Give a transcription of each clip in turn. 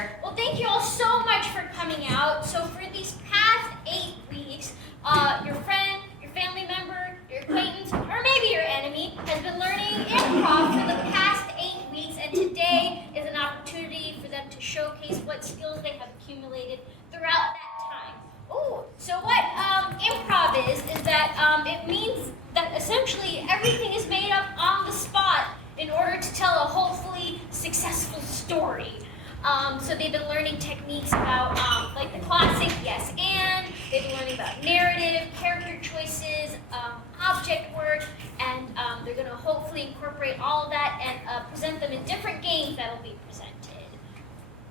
here. Well, thank you all so much for coming out. So for these past 8 weeks, your friend, your family member, your acquaintance, or maybe your enemy has been learning improv for the past 8 weeks, and today is an opportunity for them to showcase what skills they have accumulated throughout that time. Ooh, so what improv is that it means that essentially everything is made up on the spot in order to tell a hopefully successful story. So they've been learning techniques about like the classic yes and, they've been learning about narrative, character choices, object work, and they're going to hopefully incorporate all of that and present them in different games that will be presented.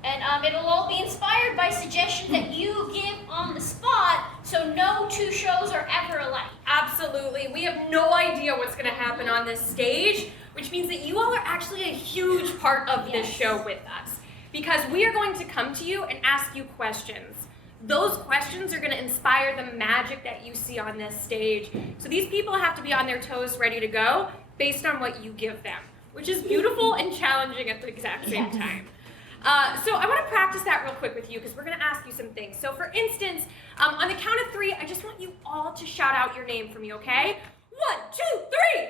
And it'll all be inspired by suggestions that you give on the spot, so no 2 shows are ever alike. Absolutely. We have no idea what's going to happen on this stage, which means that you all are actually a huge part of this show with us. Because we are going to come to you and ask you questions. Those questions are going to inspire the magic that you see on this stage. So these people have to be on their toes ready to go based on what you give them, which is beautiful and challenging at the exact same time. So I want to practice that real quick with you because we're going to ask you some things. So for instance, on the count of 3, I just want you all to shout out your name for me, okay? 1, 2,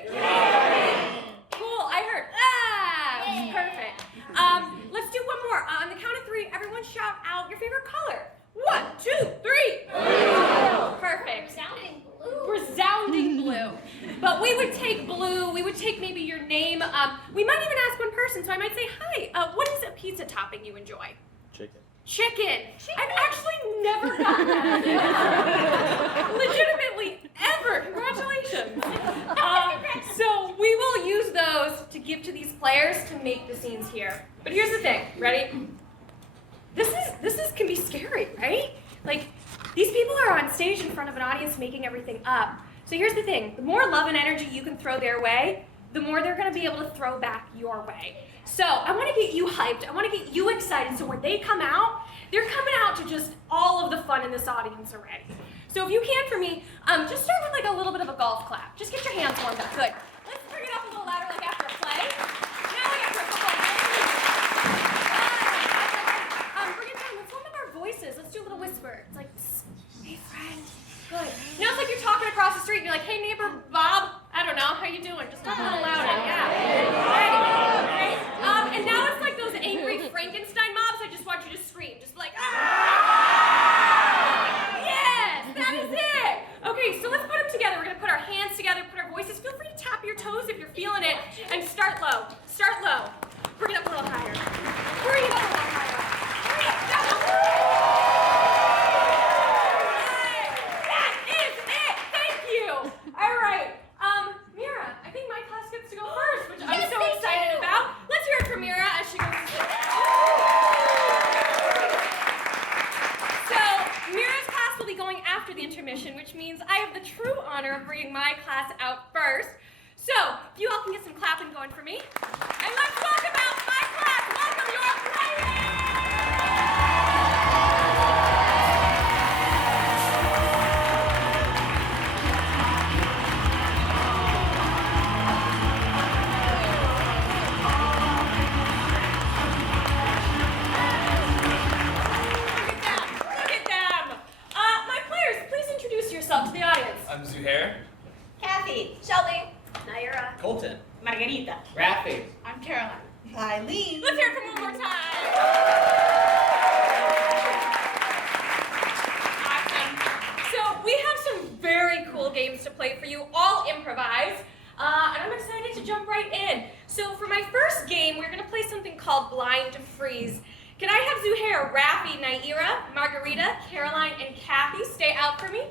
3! Yay! Cool, I heard, ah! Yay. Perfect. Let's do one more. On the count of 3, everyone shout out your favorite color. 1, 2, 3! Blue! Perfect. Resounding blue. Resounding blue. But we would take blue, we would take maybe your name. We might even ask one person, so I might say, hi, what is a pizza topping you enjoy? Chicken. I've actually never gotten that. Legitimately, ever. Congratulations. So we will use those to give to these players to make the scenes here. But here's the thing, ready? This can be scary, right? Like, these people are on stage in front of an audience making everything up. So here's the thing, the more love and energy you can throw their way, the more they're gonna be able to throw back your way. So I wanna get you hyped, I wanna get you excited, so when they come out, they're coming out to just all of the fun in this audience already. So if you can for me, just start with like a little bit of a golf clap. Just get your hands warmed up, good. Let's bring it up a little louder like after a play. Now like after a football game. Bring it down, let's warm up our voices. Let's do a little whisper. It's like, hey friend, good. Now it's like you're talking across the street and you're like, hey neighbor Bob, I don't know, how you doing? Just talk a little louder, yeah. Right. And now it's like those angry Frankenstein mobs, I just want you to scream. Just like, ah! Yes, that is it. Okay, so let's put them together. We're gonna put our hands together, put our voices. Feel free to tap your toes if you're feeling it. And start low, start low. Bring it up a little higher. Bring it up a little higher. Bring it up, down. That is it, thank you. All right, Meera, I think my class gets to go first, which I'm so excited about. Let's hear it from Meera as she goes to sit. So, Meera's class will be going after the intermission, which means I have the true honor of bringing my class out first. So, if you all can get some clapping going for me. And let's talk about my class. Welcome your players! To the audience. I'm Zuhair. Kathy. Shelby. Naira. Colton. Margarita. Rafi. I'm Caroline. Eileen. Let's hear it from one more time. Awesome. So we have some very cool games to play for you, all improvised. And I'm excited to jump right in. So for my first game, we're going to play something called Blind Freeze. Can I have Zuhair, Rafi, Naira, Margarita, Caroline, and Kathy stay out for me?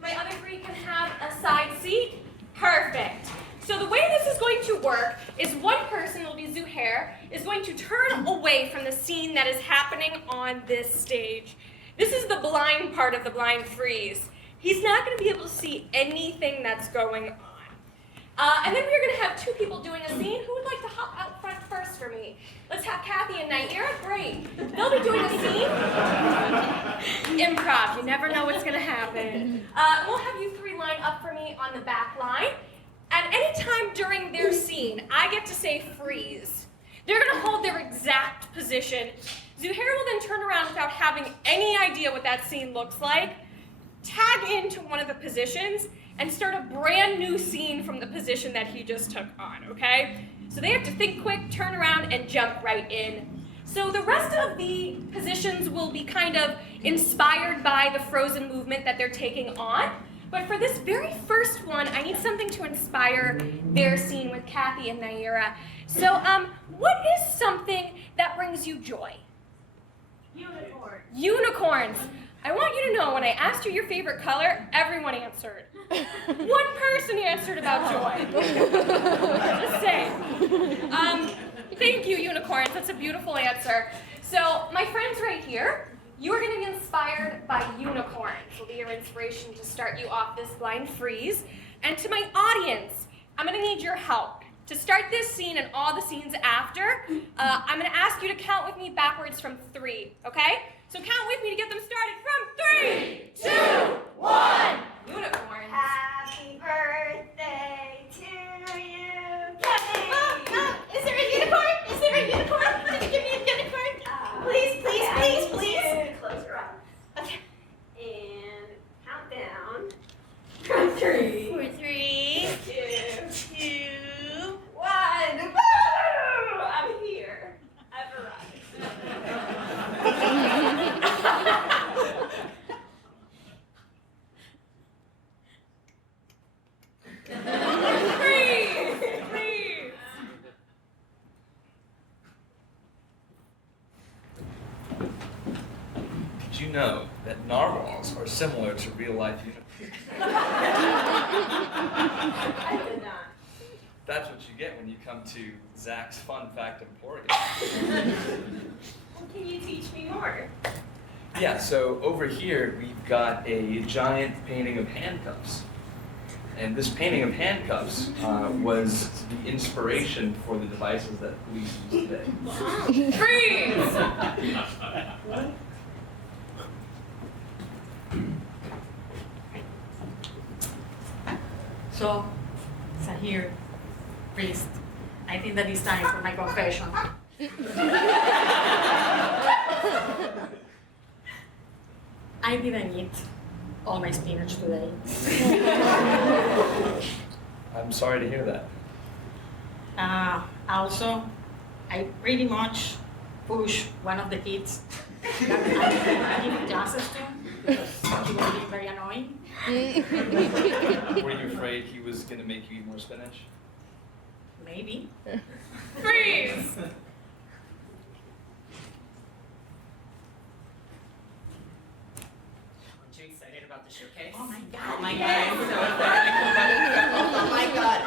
My other 3 can have a side seat. Perfect. So the way this is going to work is one person, will be Zuhair, is going to turn away from the scene that is happening on this stage. This is the blind part of the blind freeze. He's not going to be able to see anything that's going on. And then we're going to have 2 people doing a scene. Who would like to hop out front first for me? Let's have Kathy and Naira. Great. They'll be doing a scene. Improv. You never know what's going to happen. We'll have you 3 line up for me on the back line. And anytime during their scene, I get to say freeze. They're going to hold their exact position. Zuhair will then turn around without having any idea what that scene looks like, tag into one of the positions, and start a brand new scene from the position that he just took on, okay? So they have to think quick, turn around, and jump right in. So the rest of the positions will be kind of inspired by the Frozen movement that they're taking on. But for this very first one, I need something to inspire their scene with Kathy and Naira. So what is something that brings you joy? Unicorn. Unicorns. I want you to know, when I asked you your favorite color, everyone answered. One person answered about joy. Just saying. Thank you, unicorns. That's a beautiful answer. So, my friends right here, you are going to be inspired by unicorns. Will be your inspiration to start you off this blind freeze. And to my audience, I'm going to need your help. To start this scene and all the scenes after, I'm going to ask you to count with me backwards from 3, okay? So count with me to get them started from 3, 2, 1. Unicorns. Happy birthday to you, Kathy. Is there a unicorn? Is there a unicorn? Can you give me a unicorn? Please, please, please, please. Close your eyes. Okay. And count down. From 3. 4, 3. 2, 1. Woo! I'm here. I've arrived. Freeze! Did you know that narwhals are similar to real-life unicorns? I did not. That's what you get when you come to Zach's Fun Fact Emporium. Can you teach me more? Yeah, so over here we've got a giant painting of handcuffs. And this painting of handcuffs was the inspiration for the devices that police use today. Freeze! So, Sahir, priest, I think that it's time for my confession. I didn't eat all my spinach today. I'm sorry to hear that. Also, I pretty much push one of the kids that I give chances to because he was being very annoying. Were you afraid he was going to make you eat more spinach? Maybe. Freeze! Aren't you excited about the showcase? Oh my God. Oh my God, I'm so excited. Oh my God.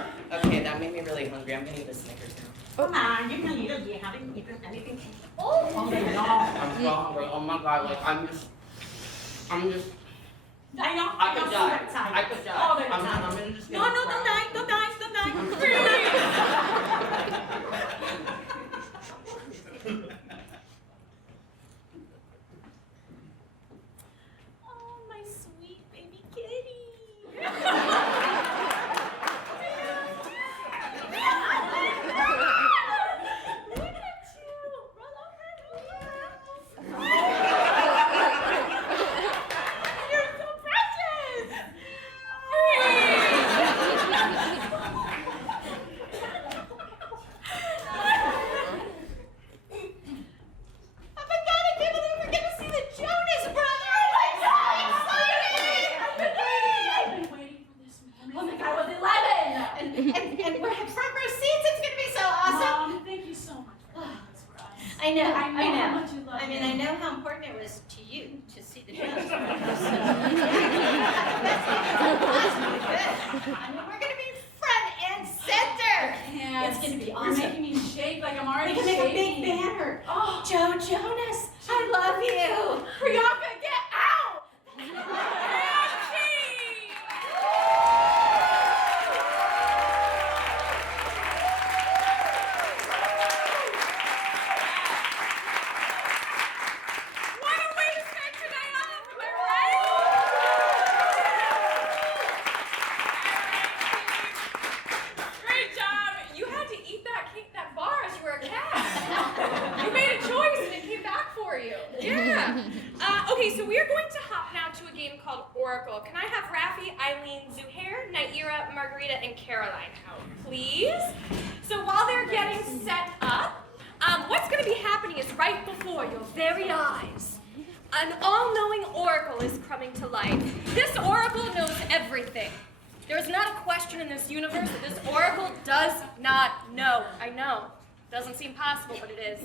Okay, that made me really hungry. I'm gonna eat a Snickers now. Come on, you can eat it. You haven't eaten anything. Oh, Oh no. I'm so hungry. Oh my God, like I'm just. I know. I could I'm die. so excited. I could die. All the I'm time. gonna just. No, don't die, don't die, don't die. Oh, my sweet baby kitty. Look at you. Roll over. You're so precious. oh my God, I can't believe we're gonna see the Jonas Brothers! I'm so excited! I've been waiting for this moment. Oh my God, I was 11! And we're at front row seats, it's gonna be so awesome! Mom, thank you so much for doing this for us. I know. I know how much you love I mean, it. I know how important it was to you to see the Jonas Brothers. I mean, we're gonna be front and center! Yeah, It's gonna be You're awesome. making me shake like I'm already We can make a big shaking. banner. Oh, Joe Jonas, I love you! Priyanka, get out! What a way to start today off, am I right? Great job. You had to eat that cake Margarita and Caroline out, please. So while they're getting set up, what's going to be happening is right before your very eyes, an all-knowing oracle is coming to life. This oracle knows everything. There is not a question in this universe that this oracle does not know. I know. Doesn't seem possible, but it is.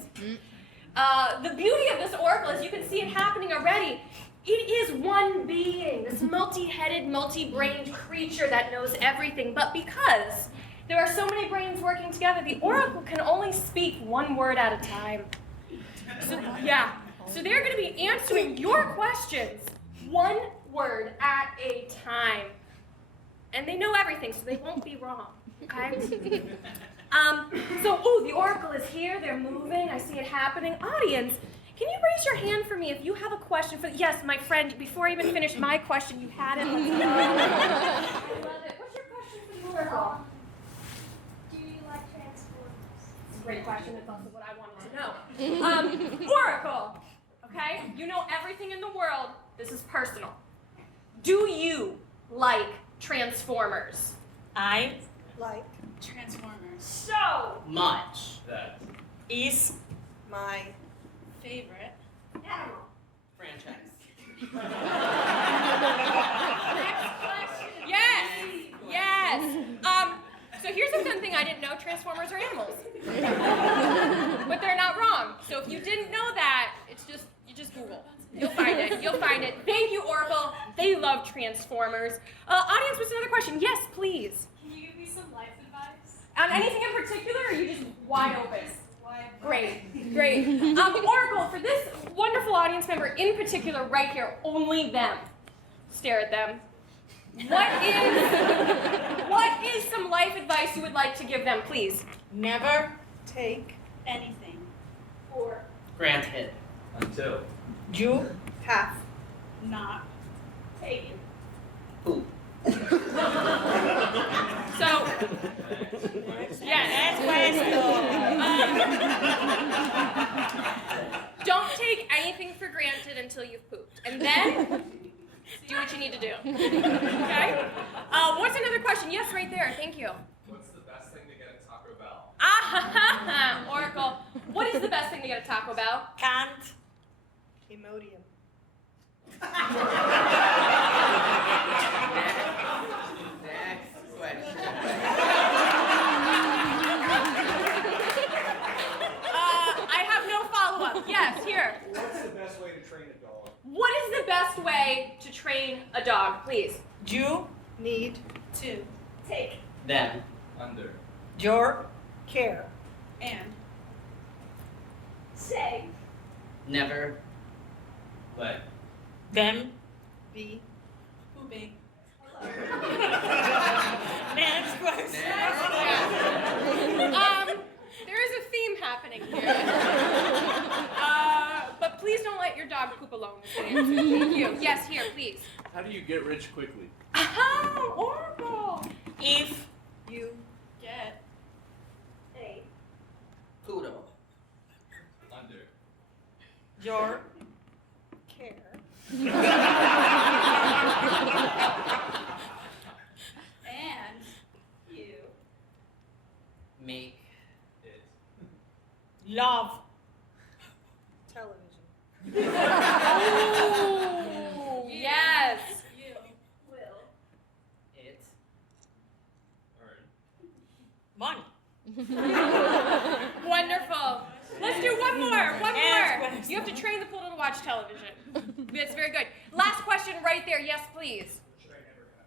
The beauty of this oracle is you can see it happening already. It is one being, this multi-headed, multi-brained creature that knows everything. But because there are so many brains working together, the oracle can only speak one word at a time. So they're going to be answering your questions one word at a time. And they know everything, so they won't be wrong, okay? The oracle is here, they're moving, I see it happening. Audience, can you raise your hand for me if you have a question for, yes, my friend, before I even finished my question, you had it. Let's go. I love it. What's your question for the oracle? Do you like Transformers? It's a great question, it's also what I wanted to know. Oracle, okay? You know everything in the world, this is personal. Do you like Transformers? I Like Transformers So Much. That. is my favorite animal. Franchise. Next question. Yes. So here's a fun thing I didn't know: Transformers are animals. But they're not wrong. So if you didn't know that, you just Google. You'll find it. Thank you, Oracle. They love Transformers. Audience, what's another question? Yes, please. Can you give me some life advice? On anything in particular, or are you just wide open? Why? Great. Oracle, for this wonderful audience member in particular, right here, only them. Stare at them. What is some life advice you would like to give them, please? never take anything Or Granted. Until. you half not take. Ooh. So, Next question. don't take anything for granted until you've pooped, and then do what you need to do. Okay? What's another question? Yes, right there. Thank you. What's the best thing to get at Taco Bell? Oracle. What is the best thing to get at Taco Bell? Can't Imodium. Next question. I have no follow-up. Yes, here. What's the best way to train a dog? What is the best way to train a dog, please? you Need to Take. Then. Under. your care. and Say. Never. Let. them Be pooping. Next question. There is a theme happening here. But please don't let your dog poop alone. Thank you. Yes, here, please. How do you get rich quickly? Oracle. If you get Hey. Poodle. Under. your care. and you Make. It. love Television. Ooh, yes. you Will. It. Earn. money. Wonderful. Let's do one more. Yes. You have to train the poodle to watch television. That's very good. Last question right there. Yes, please. Should I never get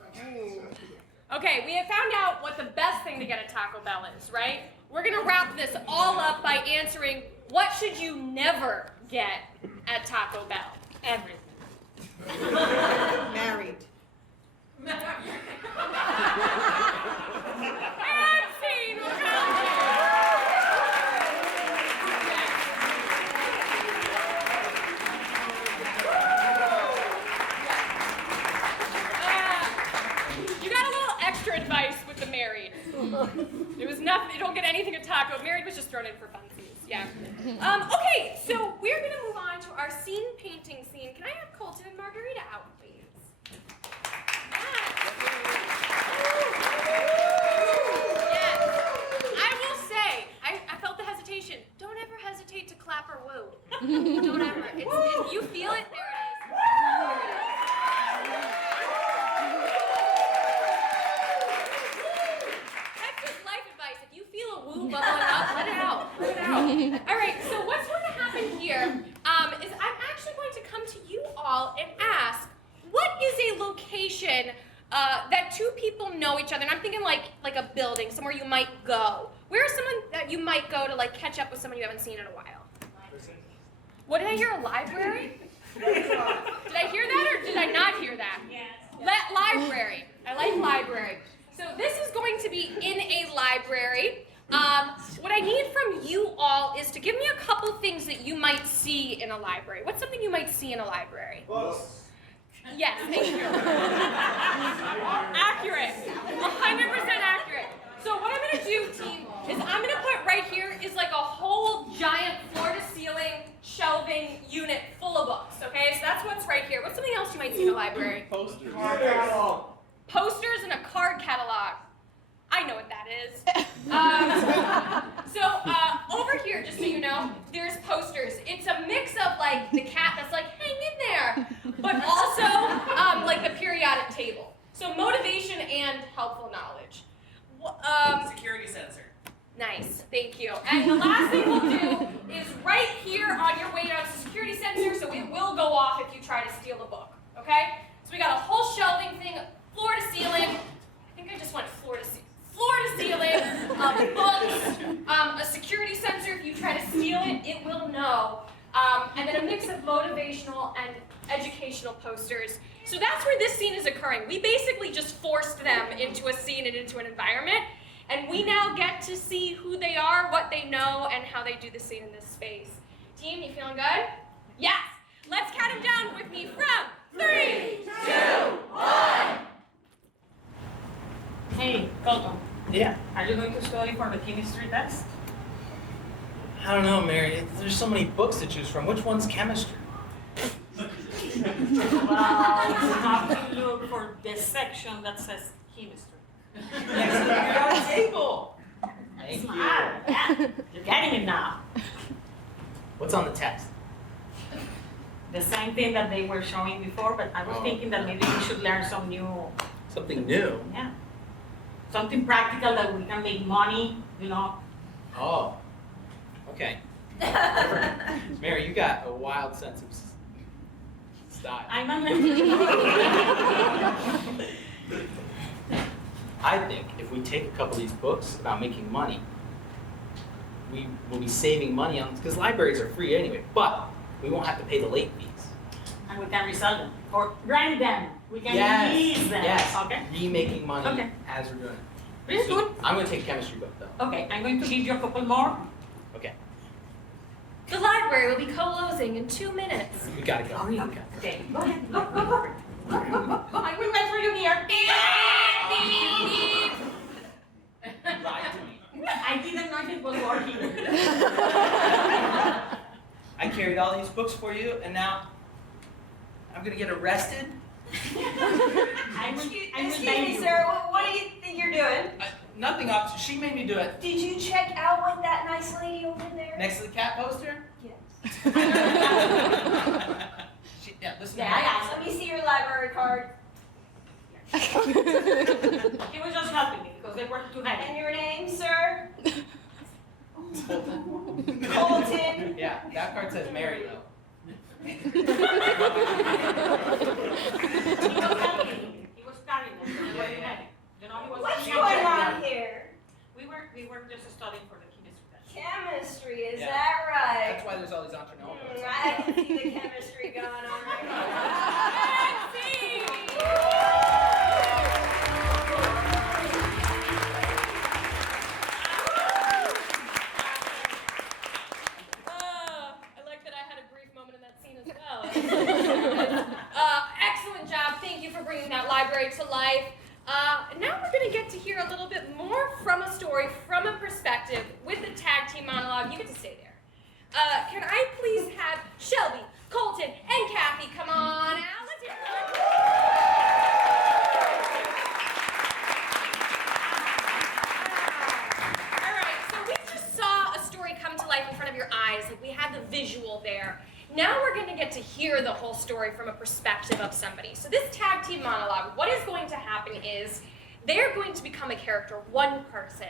at Taco Bell? Okay, we have found out what the best thing to get at Taco Bell is, right? We're gonna wrap this all up by answering what should you never get at Taco Bell? Everything. Married. And scene. We'll count it. You got a little extra advice with the married. It was nothing. You don't get anything at Taco. Married was just thrown in for funsies. Yeah. Okay, so we're gonna move on to our scene painting scene. Can I have Colton and Margarita out, please? Yeah. Don't ever. If you feel it, there it is. That's just life advice. If you feel a woo bubbling up, let it out. Let it out. All right, so what's going to happen here is I'm actually going to come to you all and ask, what is a location that two people know each other? And I'm thinking like a building, somewhere you might go. Where's someone that you might go to like catch up with someone you haven't seen in a while? What did I hear? A library? Did I hear that or did I not hear that? Yes. Library. I like library. So this is going to be in a library. What I need from you all is to give me a couple things that you might see in a library. What's something you might see in a library? Books. Yes, thank you. Accurate. 100% accurate. So what I'm going to do, team, is I'm going to put right here is like a whole giant floor-to-ceiling shelving unit full of books, okay? So that's what's right here. What's something else you might see in a library? Posters. Posters and a card catalog. I know what that is. Over here, just so you know, there's posters. It's a mix of like the cat that's like, hang in there, but also like the periodic table. So motivation and helpful knowledge. Security sensor. Nice, thank you. And the last thing we'll do is right here on your way down to security sensor, so it will go off if you try to steal a book, okay? So we got a whole shelving thing, floor to ceiling. I think I just went floor to ceiling, books, a security sensor. If you try to steal it, it will know. And then a mix of motivational and educational posters. So that's where this scene is occurring. We basically just forced them into a scene and into an environment. And we now get to see who they are, what they know, and how they do the scene in this space. Team, you feeling good? Yes. Let's count them down with me from 3, 2, 1. Hey, Colton, Yeah. are you going to study for the chemistry test? I don't know, Mary. There's so many books to choose from. Which one's chemistry? Well, you have to look for the section that says chemistry. Next to the periodic table. Thank Smart. you. Yeah, you're getting it now. What's on the test? The same thing that they were showing before, but I was thinking that maybe we should learn some new, Something new. yeah, something practical that we can make money, you know. Oh. Okay. Mary, you got a wild sense of style. I'm not I think if we take a couple of these books about making money, we will be saving money on because libraries are free anyway, but we won't have to pay the late fees. and we can resell them or rent them. We can lease them. Yes. Okay. Remaking money Okay. as we're doing it. Pretty So, good. I'm going to take a chemistry book though. Okay, I'm going to give you a couple more. Okay. The library will be closing in 2 minutes. We gotta go. Okay. Go ahead. Go. I will wait for you here. Lie to me. I didn't know if it was working. I carried all these books for you, and now I'm gonna get arrested. I will Excuse thank me, you. sir. What do you think you're doing? Nothing, officer. She made me do it. Did you check out with that nice lady over there? Next to the cat poster? Yes. Yeah, listen. Yeah, I got it. Let me see your library card. He was just helping me because they were too And heavy. your name, sir? Colton. Colton. Yeah, that card says Mary though. He was helping me. He was carrying us. They were too heavy. You know, he was. What's going on here? We were just studying for the chemistry test. Chemistry, is Yeah. that right? That's why there's all these entrepreneurs. I can see the chemistry going on right I like that I had a brief moment in that scene as well. Excellent job. Thank you for bringing that library to life. Now we're going to get to hear a little bit more from a story, from a perspective, with the tag team monologue. You get to stay there. Can I please have Shelby, Colton, and Kathy visual there. Now we're going to get to hear the whole story from a perspective of somebody. So this tag team monologue, what is going to happen is they're going to become a character, one person,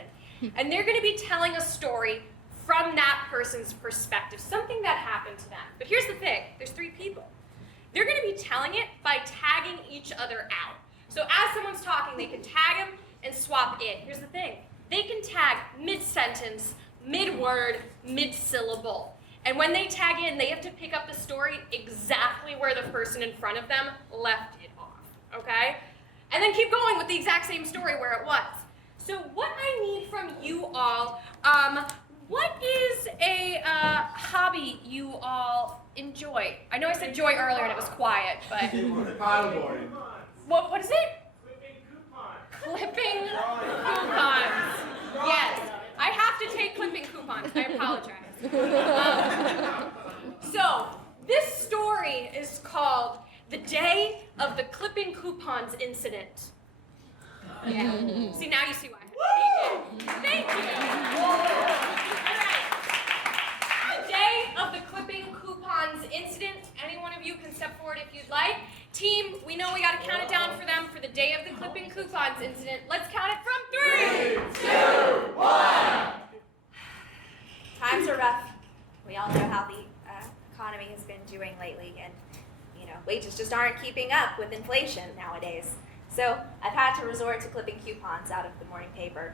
and they're going to be telling a story from that person's perspective, something that happened to them. But here's the thing, there's 3 people. They're going to be telling it by tagging each other out. So as someone's talking, they can tag them and swap in. Here's the thing, they can tag mid-sentence, mid-word, mid-syllable. And when they tag in, they have to pick up the story exactly where the person in front of them left it off, okay? And then keep going with the exact same story where it was. So what I need from you all, what is a hobby you all enjoy? I know I said joy earlier and it was quiet, but... Paddleboarding. What is it? Clipping coupons. Clipping coupons. Yes, I have to take clipping coupons. I apologize. So, this story is called The Day of the Clipping Coupons Incident. Yeah. See, now you see why. Thank you. All right. The Day of the Clipping Coupons Incident. Any one of you can step forward if you'd like. Team, we know we got to count it down for them for the Day of the Clipping Coupons Incident. Let's count it from 3, 2, 1. Times are rough. We all know how the economy has been doing lately, and wages just aren't keeping up with inflation nowadays. So I've had to resort to clipping coupons out of the morning paper.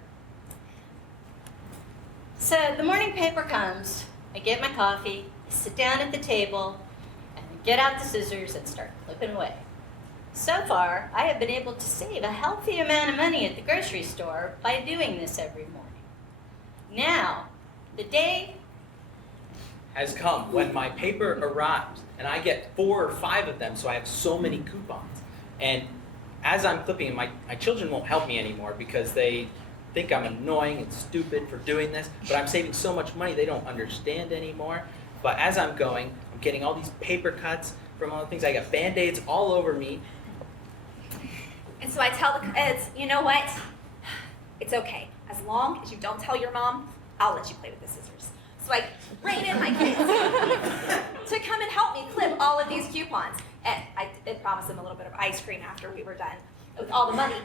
So the morning paper comes, I get my coffee, I sit down at the table, and I get out the scissors and start clipping away. So far, I have been able to save a healthy amount of money at the grocery store by doing this every morning. Now, the day has come when my paper arrives and I get 4 or 5 of them, so I have so many coupons. And as I'm clipping, my children won't help me anymore because they think I'm annoying and stupid for doing this, but I'm saving so much money they don't understand anymore. But as I'm going, I'm getting all these paper cuts from all the things. I got Band-Aids all over me. And so I tell the kids, you know what? It's okay. As long as you don't tell your mom, I'll let you play with the scissors. So I rein in my kids to come and help me clip all of these coupons. And I did promise them a little bit of ice cream after we were done with all the money.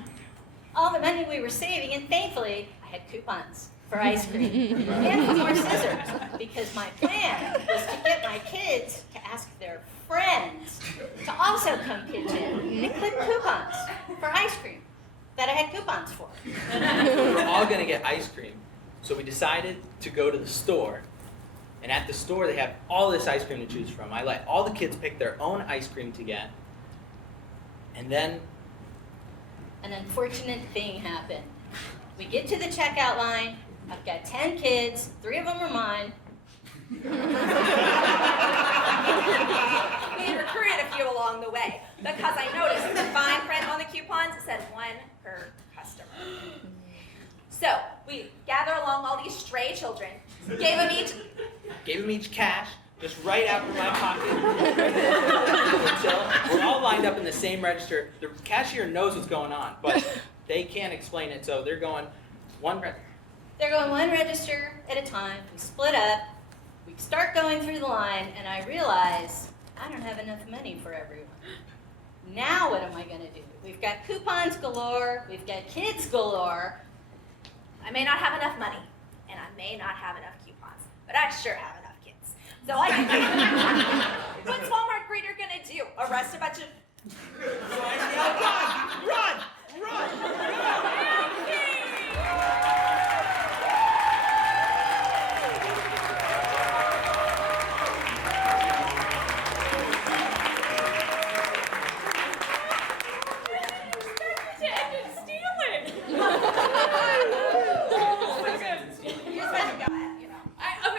all the money we were saving, and thankfully, I had coupons for ice cream and for more scissors, because my plan was to get my kids to ask their friends to also come pitch in and clip coupons for ice cream that I had coupons for. We were all gonna get ice cream, so we decided to go to the store. And at the store, they have all this ice cream to choose from. I let all the kids pick their own ice cream to get. And then An unfortunate thing happened. We get to the checkout line. I've got 10 kids, 3 of them are mine. We recruited a few along the way because I noticed the fine print on the coupons said 1 per customer. So we gather along all these stray children, gave them each cash, just right out of my pocket. Until we're all lined up in the same register. The cashier knows what's going on, but they can't explain it, so they're going one register. They're going one register at a time. We split up. We start going through the line, and I realize I don't have enough money for everyone. Now what am I going to do? We've got coupons galore. We've got kids galore. I may not have enough money, and I may not have enough coupons, but I sure have enough kids. So I can what's Walmart greeter gonna do? Arrest a bunch of... Run!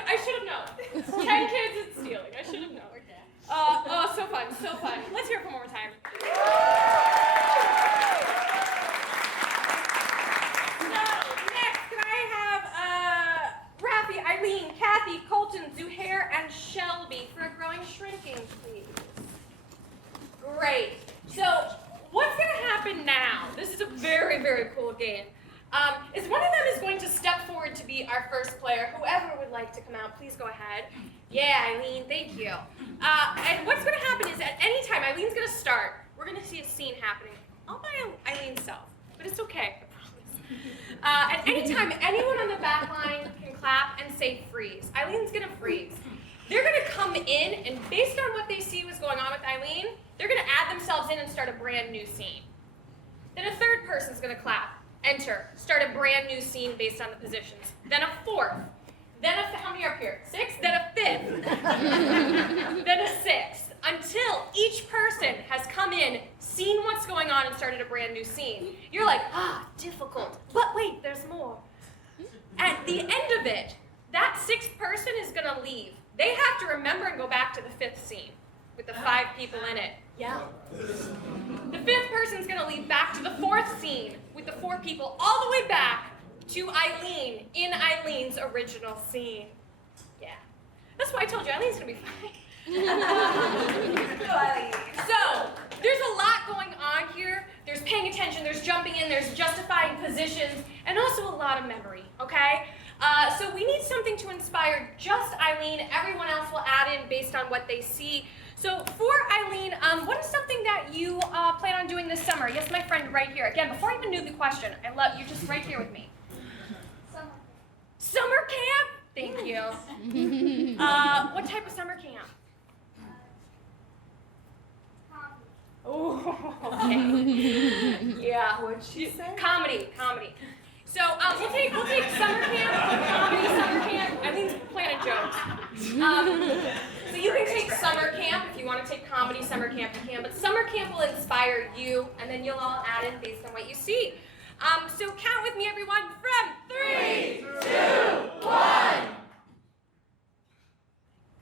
I should have known. 10 kids and stealing. I should have known. Oh, so fun, so fun. Let's hear it one more time. be our first player. Whoever would like to come out, please go ahead. Yeah, Eileen, thank you. And what's going to happen is at any time, Eileen's going to start. We're going to see a scene happening all by Eileen's self, but it's okay, I promise. At any time, anyone on the back line can clap and say freeze. Eileen's going to freeze. They're going to come in, and based on what they see was going on with Eileen, they're going to add themselves in and start a brand new scene. Then a third person's going to clap, enter, start a brand new scene based on the positions. Then a fourth. Then how many are up here? 6? Then a fifth. Then a sixth. Until each person has come in, seen what's going on, and started a brand new scene. You're like, difficult. But wait, there's more. At the end of it, that sixth person is going to leave. They have to remember and go back to the fifth scene with the 5 people in it. Yeah. The fifth person's going to lead back to the fourth scene with the 4 people all the way back to Eileen in Eileen's original scene. Yeah. That's why I told you Eileen's going to be fine. So, there's a lot going on here. There's paying attention, there's jumping in, there's justifying positions, and also a lot of memory, okay? So we need something to inspire just Eileen. Everyone else will add in based on what they see. So for Eileen, what is something that you plan on doing this summer? Yes, my friend right here. Again, before I even knew the question, I love you just right here with me. Summer camp? Thank you. What type of summer camp? Oh, okay. Yeah. What'd she say? Comedy. So we'll take summer camp, comedy summer camp. Eileen's planning jokes. So you can take summer camp if you want to take comedy summer camp. You can, but summer camp will inspire you, and then you'll all add in based on what you see. So count with me, everyone, from 3, 2, 1.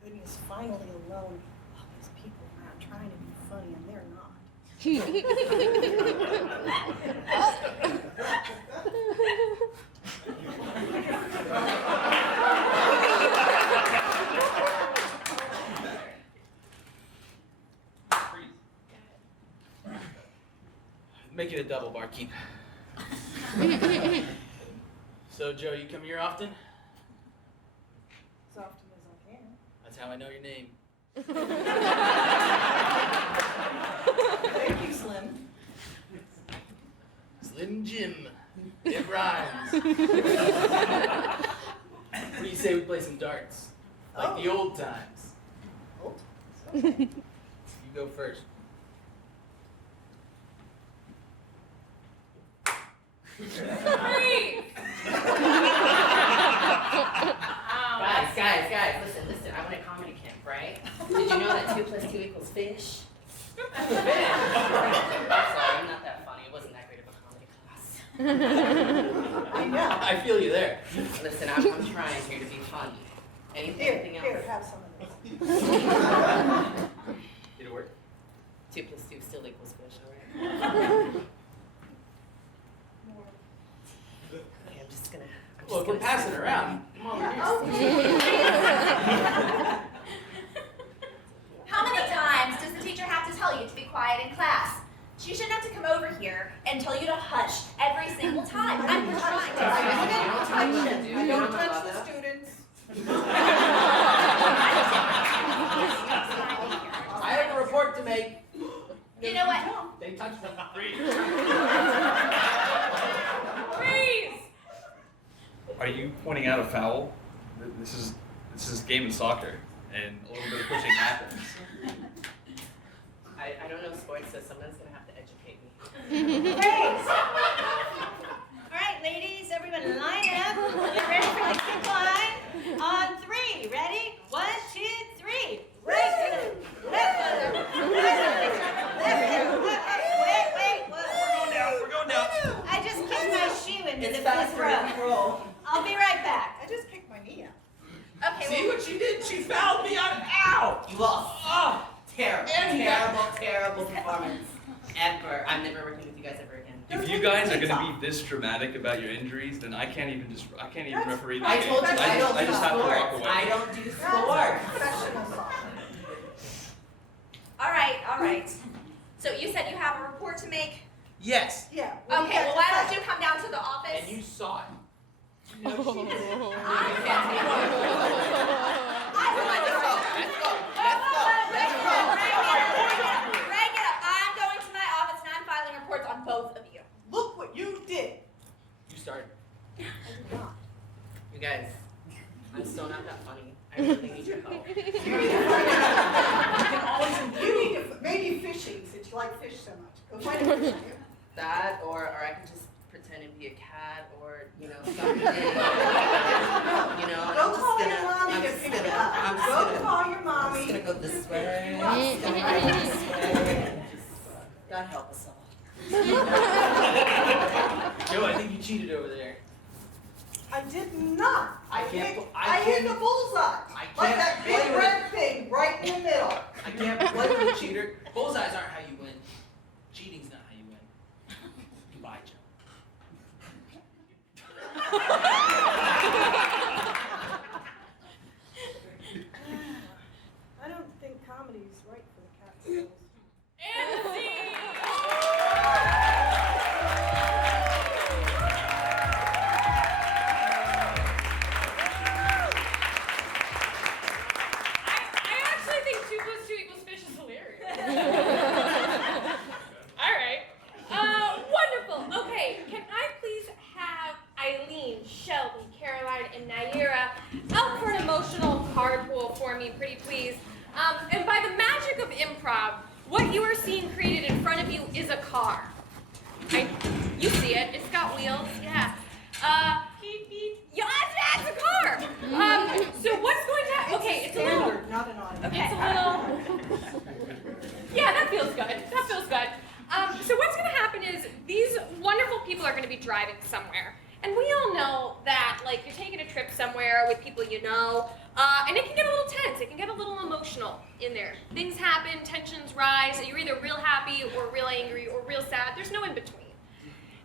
Goodness, finally alone. All these people around trying to be funny and they're not. Make it a double, barkeep. So, Joe, you come here often? As often as I can. That's how I know your name. Thank you, Slim. Slim Jim. It rhymes. What do you say we play some darts? Like the old times. Oh, You go first. Guys, listen, I went to comedy camp, right? Did you know that 2 + 2 equals fish? I'm sorry, I'm not that funny. It wasn't that great of a comedy class. I know. I feel you there. Listen, I'm trying here to be funny. Anything else? Here, have some of this. Did it work? 2 + 2 still equals fish, all right? Okay, I'm just gonna Look, we're passing around. Come on, we're here. How many times does the teacher have to tell you to be quiet in class? She shouldn't have to come over here and tell you to hush every single time. I'm trying to. I don't touch the students. I have a report to make. You know what? They touched them. Freeze! Are you pointing out a foul? This is a game of soccer, and a little bit of pushing happens. I don't know sports, so someone's gonna have to educate me. Great. All right, ladies, everyone line up. Get ready for the kick line. On 3, ready? 1, 2, 3. Right foot, left foot, left foot. Wait, what? We're going down. I just kicked my shoe into It's the fast fifth row. roll. I'll be right back. I just kicked my knee out. Okay, See what she did? She fouled me on ow! You lost. Oh! Terrible performance. Ever. I'm never working with you guys ever again. If you guys are going to be this dramatic about your injuries, then I can't even referee the I game. told you I don't do just have to walk sports. away. I don't do That's sports. professional soccer. all right. So you said you have a report to make? Yes. Yeah. Okay, well, why don't you come down to the office? And you saw it. No, she didn't. did not. You guys, I'm still not that funny. I really need your help. You can always improve. You need to, maybe fishing, since you like fish so much. Go find a fish. That, or I can just pretend to be a cat, or, you know, something. You know, Go call your mommy to pick it up. Go call your I'm mommy. just gonna go this way. I'm just gonna go this way. God help us all. Joe, I think you cheated over there. I did not. I hit the can't- bullseye. I Like can't that play big with red thing right in the middle. I can't play with you, cheater. Bullseyes aren't how you win. Cheating's not how you win. Goodbye, Joe. I don't think comedy's right for the Catskills. And scene! I actually think 2 + 2 = fish is hilarious. All right. Wonderful. Okay, can I please have Eileen, Shelby, Caroline, and Meera out for an emotional carpool for me, pretty please? And by the magic of improv, what you are seeing created in front of you is a car. You see it. It's got wheels. Yeah. Beep, beep. Yeah, it's a car. So what's going to happen? Okay, it's a little. Standard, not an audience. It's a little. Yeah, that feels good. That feels good. So what's going to happen is these wonderful people are going to be driving somewhere. And we all know that, like, you're taking a trip somewhere with people you know, and it can get a little tense. It can get a little emotional in there. Things happen, tensions rise. You're either real happy or real angry or real sad. There's no in between.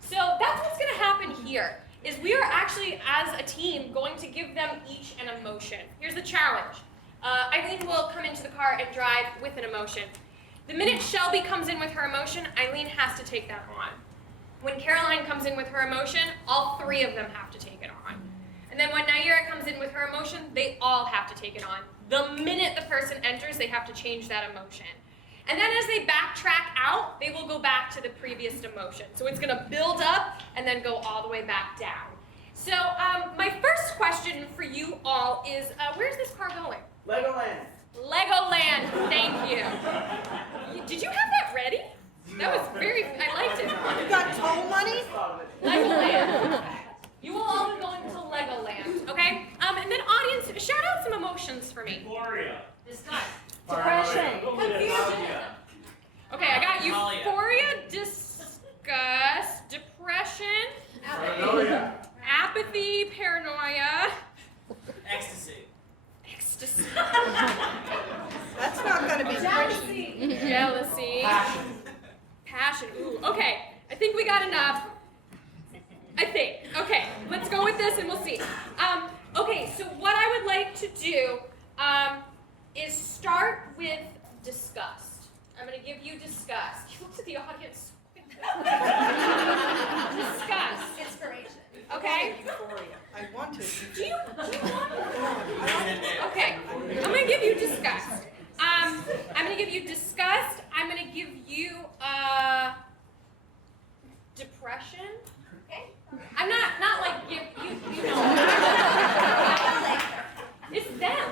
So that's what's going to happen here. Is we are actually, as a team, going to give them each an emotion. Here's the challenge. Eileen will come into the car and drive with an emotion. The minute Shelby comes in with her emotion, Eileen has to take that on. When Caroline comes in with her emotion, all 3 of them have to take it on. And then when Meera comes in with her emotion, they all have to take it on. The minute the person enters, they have to change that emotion. And then as they backtrack out, they will go back to the previous emotion. So it's going to build up and then go all the way back down. So my first question for you all is, where's this car going? Legoland. Legoland, thank you. Did you have that ready? That was very, I liked it. You got toll money? Legoland. You will all be going to Legoland, okay? And then audience, shout out some emotions for me. Euphoria. Disgust. Depression. Confusion. Okay, I got Paranoia. euphoria, disgust, depression, Paranoia. apathy, paranoia, Ecstasy. ecstasy, That's not going to be pretty. jealousy, passion. Ooh, okay. I think we got enough. I think. Okay, let's go with this and we'll see. Okay, so what I would like to do is start with disgust. I'm going to give you disgust. You looked at the audience. Disgust. Inspiration. Okay? Euphoria. I wanted. Do you want Okay. I'm going to give you disgust. I'm going to give you disgust. I'm going to give you depression. Okay. I'm not like you know. It's them.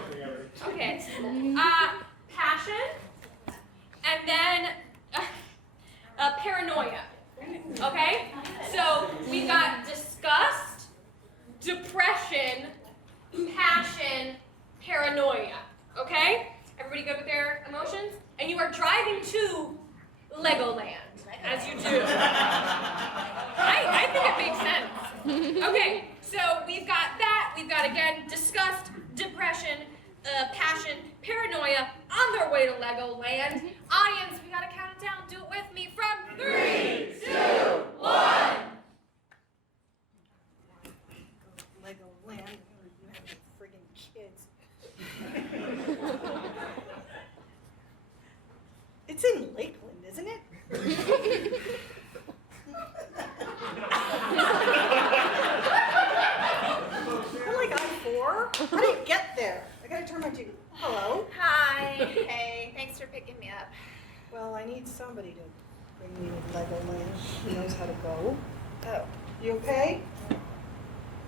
Okay. Passion, and then paranoia. Okay. So we've got disgust, depression, passion, paranoia. Okay. Everybody good with their emotions? And you are driving to Legoland, as you do. I think it makes sense. Okay, so we've got that. We've got, again, disgust, depression, passion, paranoia on their way to Legoland. Audience, we got to count it down. Do it with me from 3, 2, 1. Legoland. You have friggin' kids. It's in Lakeland, isn't it? We're like I-4. How do you get there? I gotta turn my TV. Hello. Hi. Hey, thanks for picking me up. Well, I need somebody to bring me to Legoland who knows how to go. Oh. You okay?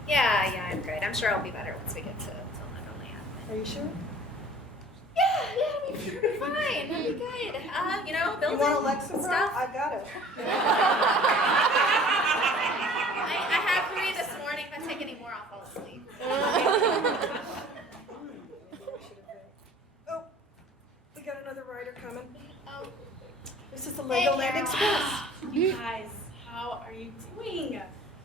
Yeah, I'm good. I'm sure I'll be better once we get to Legoland. Are you sure? Yeah, we'll be fine. That'll be good. Building You want Alexa bro? stuff. I got it. I had 3 this morning. If I take any more, I'll fall asleep. Oh, we got another rider coming. Oh, This is the Hey, Legoland Carol. Express. You guys, how are you doing?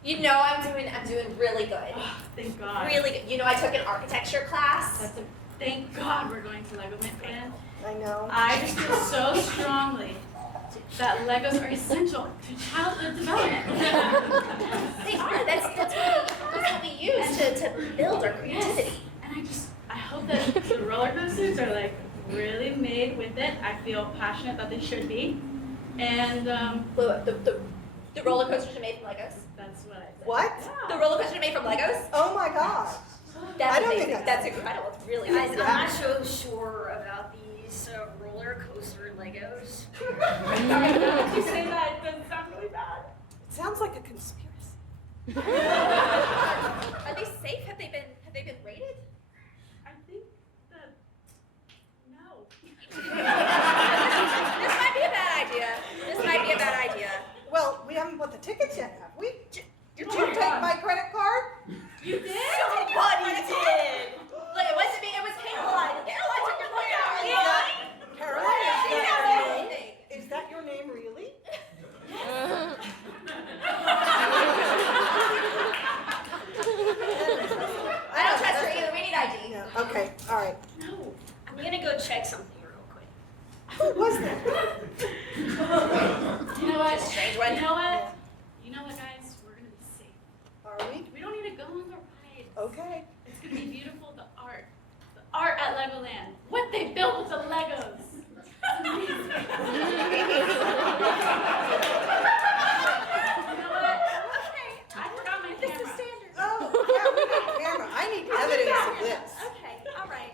I'm doing really good. Oh, thank God. Really good. I took an architecture class. Thank God we're going to Legoland. I know. I just feel so strongly that Legos are essential to childhood development. They are. That's what we use to build our creativity. And I hope that the roller coasters are like really made with it. I feel passionate that they should be. And The roller coasters are made from Legos. that's what I said. What? The roller coasters are made from Legos. Oh my God. That's I don't amazing. think That's incredible. It's really Guys, nice. I'm not so sure about these roller coaster Legos. You say that, it doesn't sound really bad. It sounds like a conspiracy. Are they safe? Have they been rated? I think that, no. This might be a bad idea. Well, we haven't bought the tickets yet, have we? Did you Oh my take God. my credit card? You did? Somebody did. Look, it wasn't me. It was Caroline. Caroline took your credit card. Caroline, is that your name really? I don't trust her either. We need ID. No. Okay, all right. No. I'm gonna go check something real quick. Who was that? You know what? Strange one. You know what? You know what, guys? We're gonna be safe. Are we? We don't need to go on the ride. Okay. It's gonna be beautiful. The art at Legoland. What they built with the Legos. It's amazing. You know what? I forgot my This is camera. standard. Oh, yeah, we need a camera. I need evidence of this. Okay, all right.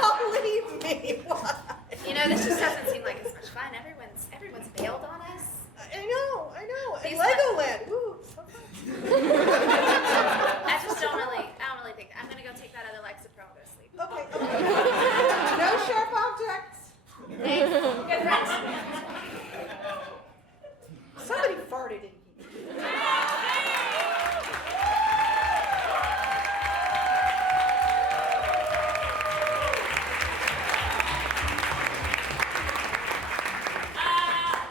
Oh, leave me. What? This just doesn't seem like as much fun. Everyone's bailed on us. I know. And These Legoland. Ooh, so fun. I don't really think. I'm gonna go take that other Lexapro and go to sleep. Okay. No sharp objects. Good friends. Somebody farted in here.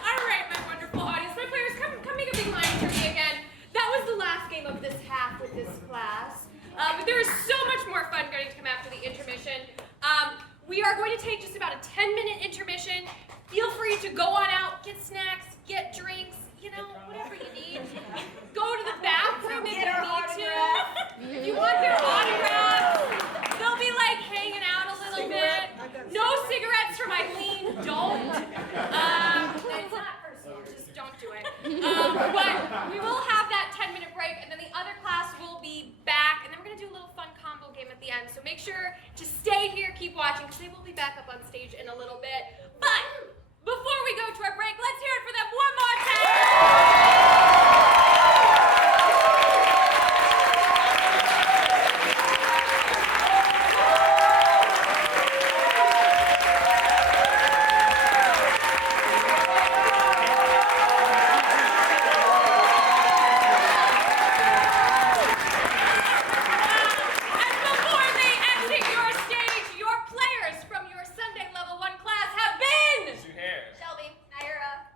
All right, my wonderful audience. My players, come make a big line for me again. That was the last game of this half with this class. But there is so much more fun going to come after the intermission. We are going to take just about a 10-minute intermission. Feel free to go on out, get snacks, get drinks, whatever you need. Go to the bathroom if you need to. If you want their autograph, they'll be like hanging out a little bit. No cigarettes from Eileen, don't. It's not personal, just don't do it. But we will have that 10-minute break, and then the other class will be back, and then we're going to do a little fun combo game at the end. So make sure to stay here, keep watching, because they will be back up on stage in a little bit. But before we go to our break, let's hear it for them one more time. And before they exit your stage, your players from your Sunday Level 1 class have been... Shelby, Naira,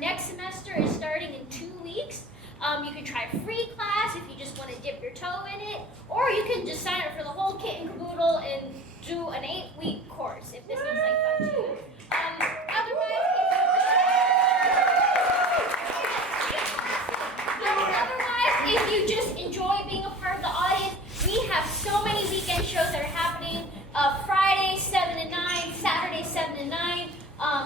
next semester is starting in 2 weeks. You can try a free class if you just want to dip your toe in it, or you can just sign up for the whole kit and caboodle and do an 8-week course if this looks like fun to you. Otherwise, if you just enjoy being a part of the audience, we have so many weekend shows that are happening. Friday 7 to 9, Saturday 7 to 9.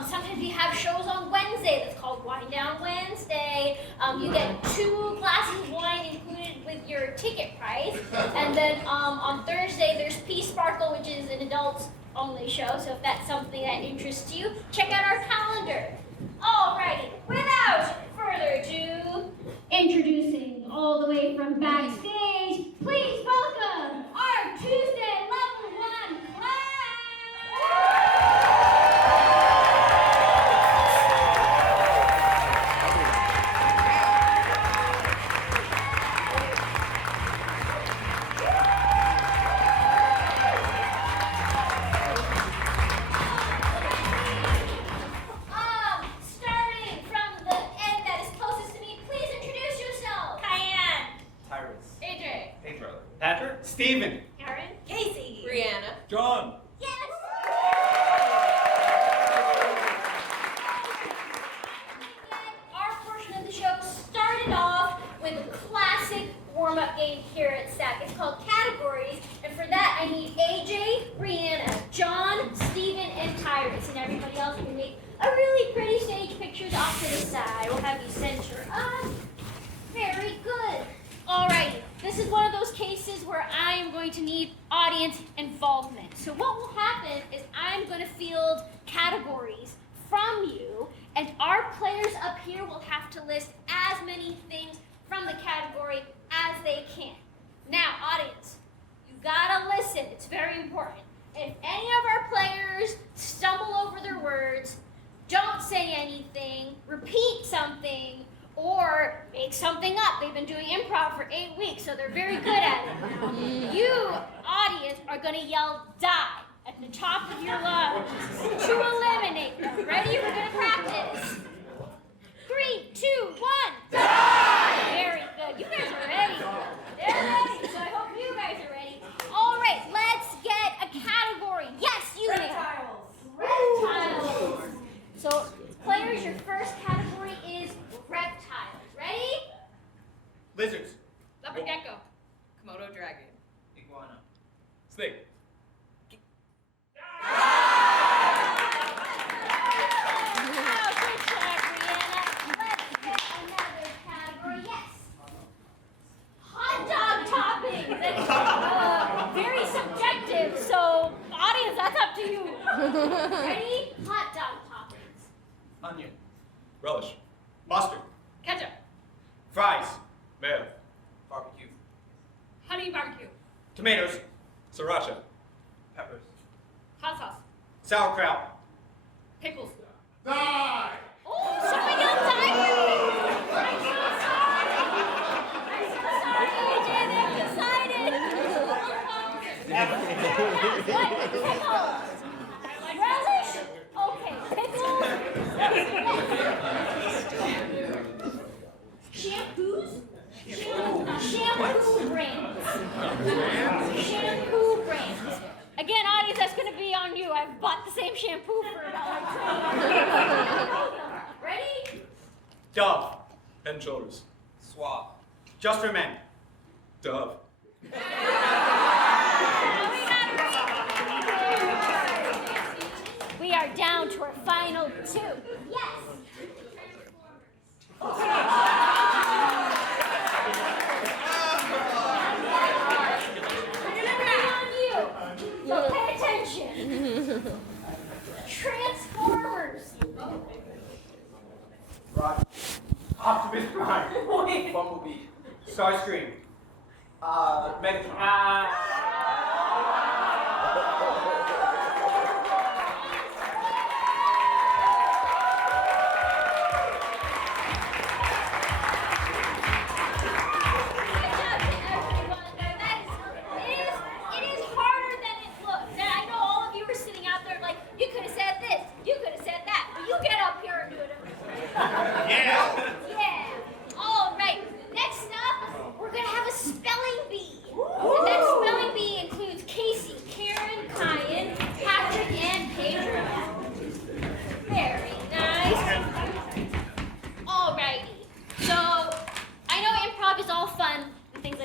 Sometimes we have shows on Wednesday that's called Wine Down Wednesday. You get 2 glasses of wine included with your ticket price. And then on Thursday there's Peace Sparkle, which is an adults only show. So if that's something that interests you, check out our calendar. Alrighty, without further ado, introducing all the way from backstage, please welcome our Tuesday Level 1 class! Starting from the end that is closest to me, please introduce yourself. Cayenne. Tyrus. AJ. Pedro. Patrick. Steven. Karen. Casey. Brianna. John. Yes. Our portion of the show started off with a classic warm-up game here at SAK. It's called Categories, and for that I need AJ, Brianna, John, Steven, and Tyrus, and everybody else can make a really pretty stage pictures off to the side. We'll have you center up. Very good. Alrighty, this is one of those cases where I am going to need audience involvement. So what will happen is I'm going to field categories from you, and our players up here will have to list as many things from the category as they can. Now, audience, you gotta listen. It's very important. If any of our players stumble over their words, don't say anything, repeat something, or make something up. They've been doing improv for 8 weeks, so they're very good at it now. You, audience, are gonna yell die at the top of your lungs to eliminate them. Ready? We're gonna practice. 3, 2, 1, die! Very good. You guys are ready. They're ready, so I hope you guys are ready. All right, let's get a category. Yes, you may. Reptiles. So, players, your first category is reptiles. Ready? Lizards. Leopard gecko. Komodo dragon. Iguana. Snake. Oh, good job, Brianna. Let's get another category. Yes. Hot dog toppings. That's very subjective. So, audience, that's up to you. Ready? Hot dog toppings. Onion. Relish. Mustard. Ketchup. Fries. Mayo. Barbecue. Honey barbecue. Tomatoes. Sriracha. Peppers. Hot sauce. Sauerkraut. Pickles. Die! Oh, someone yelled die for me. I'm so sorry. I'm so sorry, AJ. They've decided. What? Pickles. Relish? Okay, pickles. Shampoos? Shampoo brands. Shampoo brands. Again, audience, that's going to be on you. I've bought the same shampoo for about like Ready? Dove. Head and shoulders. Swab. Just for men. Dove. We are down to our final 2. Yes. On you. So pay attention. Transformers. Roger. Optimus Prime. Bumblebee. Starscream. Megatron.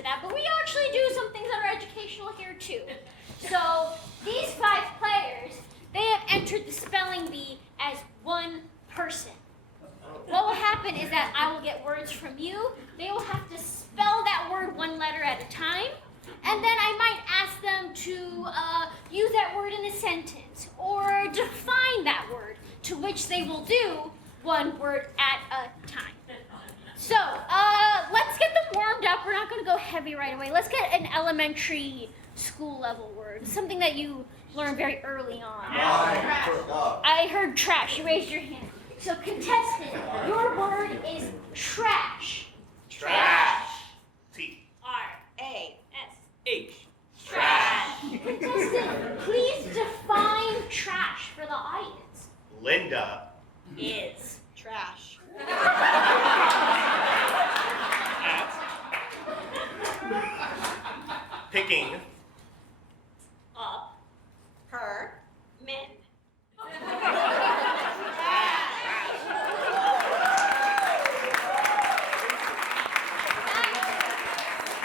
that, but we actually do some things that are educational here too. So these 5 players, they have entered the spelling bee as one person. What will happen is that I will get words from you. They will have to spell that word one letter at a time. And then I might ask them to use that word in a sentence or define that word, to which they will do one word at a time. So let's get them warmed up. We're not going to go heavy right away. Let's get an elementary school level word, something that you learned very early on. I heard trash. You raised your hand. So contestant, your word is trash. Trash. T-R-A-S-H. Trash. Contestant, please define trash for the audience. Linda Is trash. picking Up her men.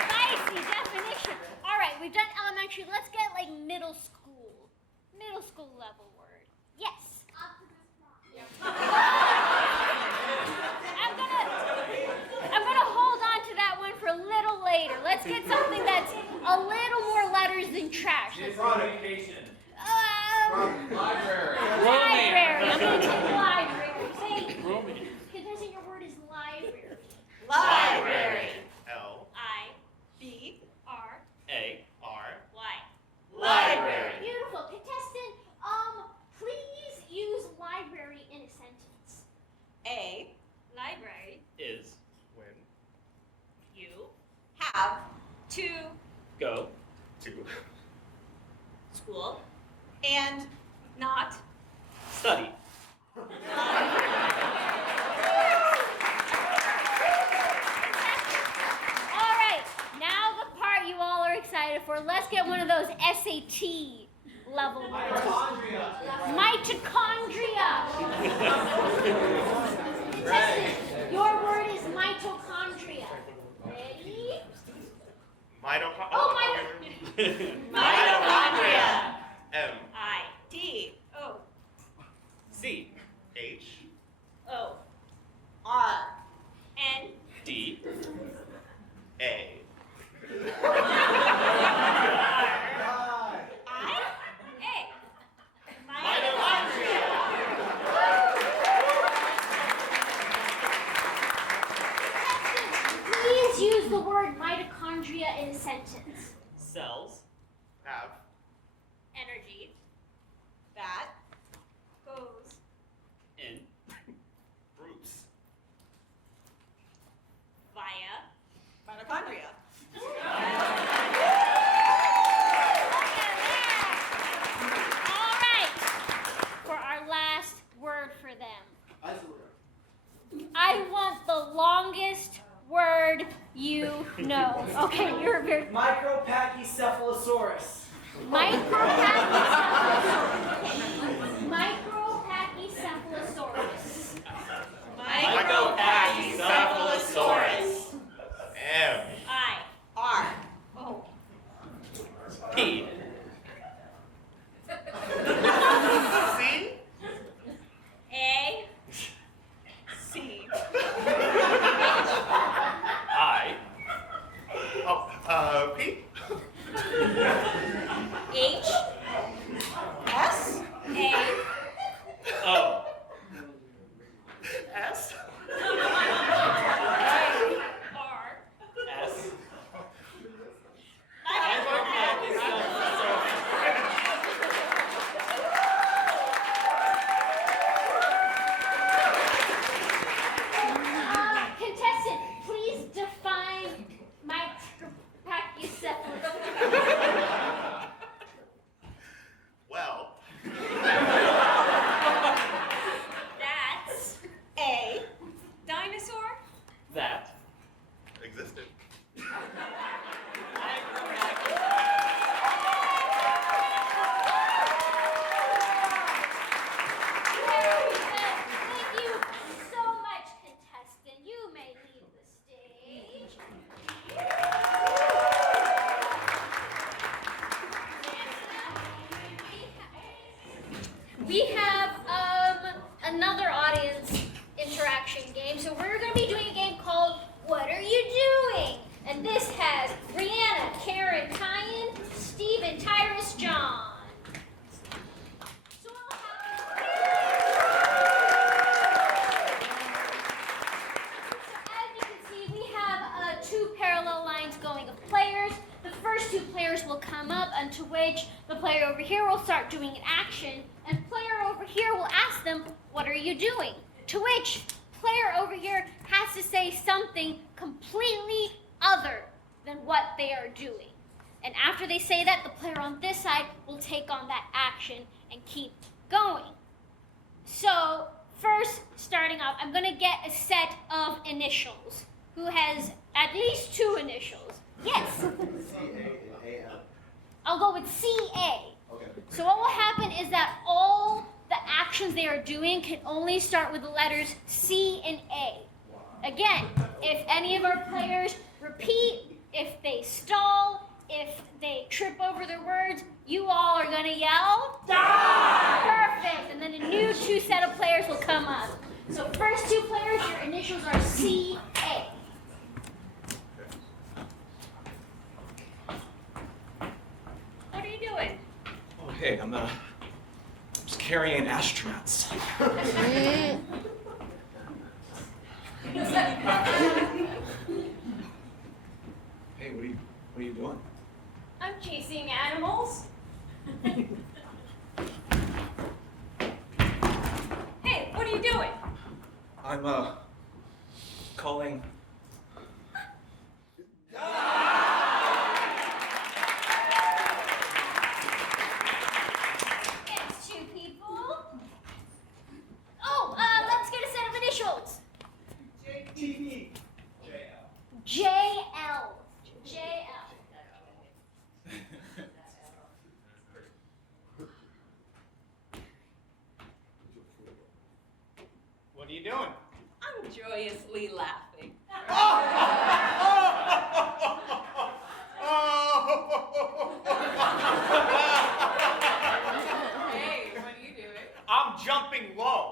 Spicy definition. All right, we've done elementary. Let's get like middle school level word. Yes. I'm gonna hold on to that one for a little later. Let's get something that's a little more letters than trash. Education. Library. Library. I'm gonna take library. Say, contestant, your word is library. Library. L-I-B-R-Y. Library. Beautiful. Contestant, please use library in a sentence. A Library. Is When You. have To. go to School. and not study. All right, now the part you all are excited for. Let's get one of those SAT level words. Mitochondria. Contestant, your word is mitochondria. Ready? mitochondria. Oh, Mitochondria. M I-D-O. C H O. R N. D A A. mitochondria. Please use the word mitochondria in a sentence. cells Have Energy. that Goes. in groups Via. mitochondria. All right, for our last word for them. I want the longest word you know. Okay, you're very Micropachycephalosaurus. Micropachycephalosaurus. Micropachycephalosaurus. M I. R O. P C A. C I P H. S A. O S And this has Brianna, Karen, Kyan, Steve, and Tyrus John. So as you can see, we have two parallel lines going of players. The first two players will come up, unto which the player over here will start doing an action, and player over here will ask them, "What are you doing?" To which player over here has to say something completely other than what they are doing. And after they say that, the player on this side will take on that action and keep going. So first, starting off, I'm going to get a set of initials. Who has at least two initials? Yes. C-A-A-L. I'll go with C-A. Okay. So what will happen is that all the actions they are doing can only start with the letters C and A. Again, if any of our players repeat, if they stall, if they trip over their words, you all are going to yell, "Die!" Perfect. And then a new two set of players will come up. So first two players, your initials are C-A. What are you doing? Oh, hey, I'm just carrying astronauts. Hey, what are you doing? I'm chasing animals. Hey, what are you doing? I'm calling. It's two people. Oh, let's get a set of initials. JTV. JL. JL. What are you doing? I'm joyously laughing. Hey, what are you doing? I'm jumping low.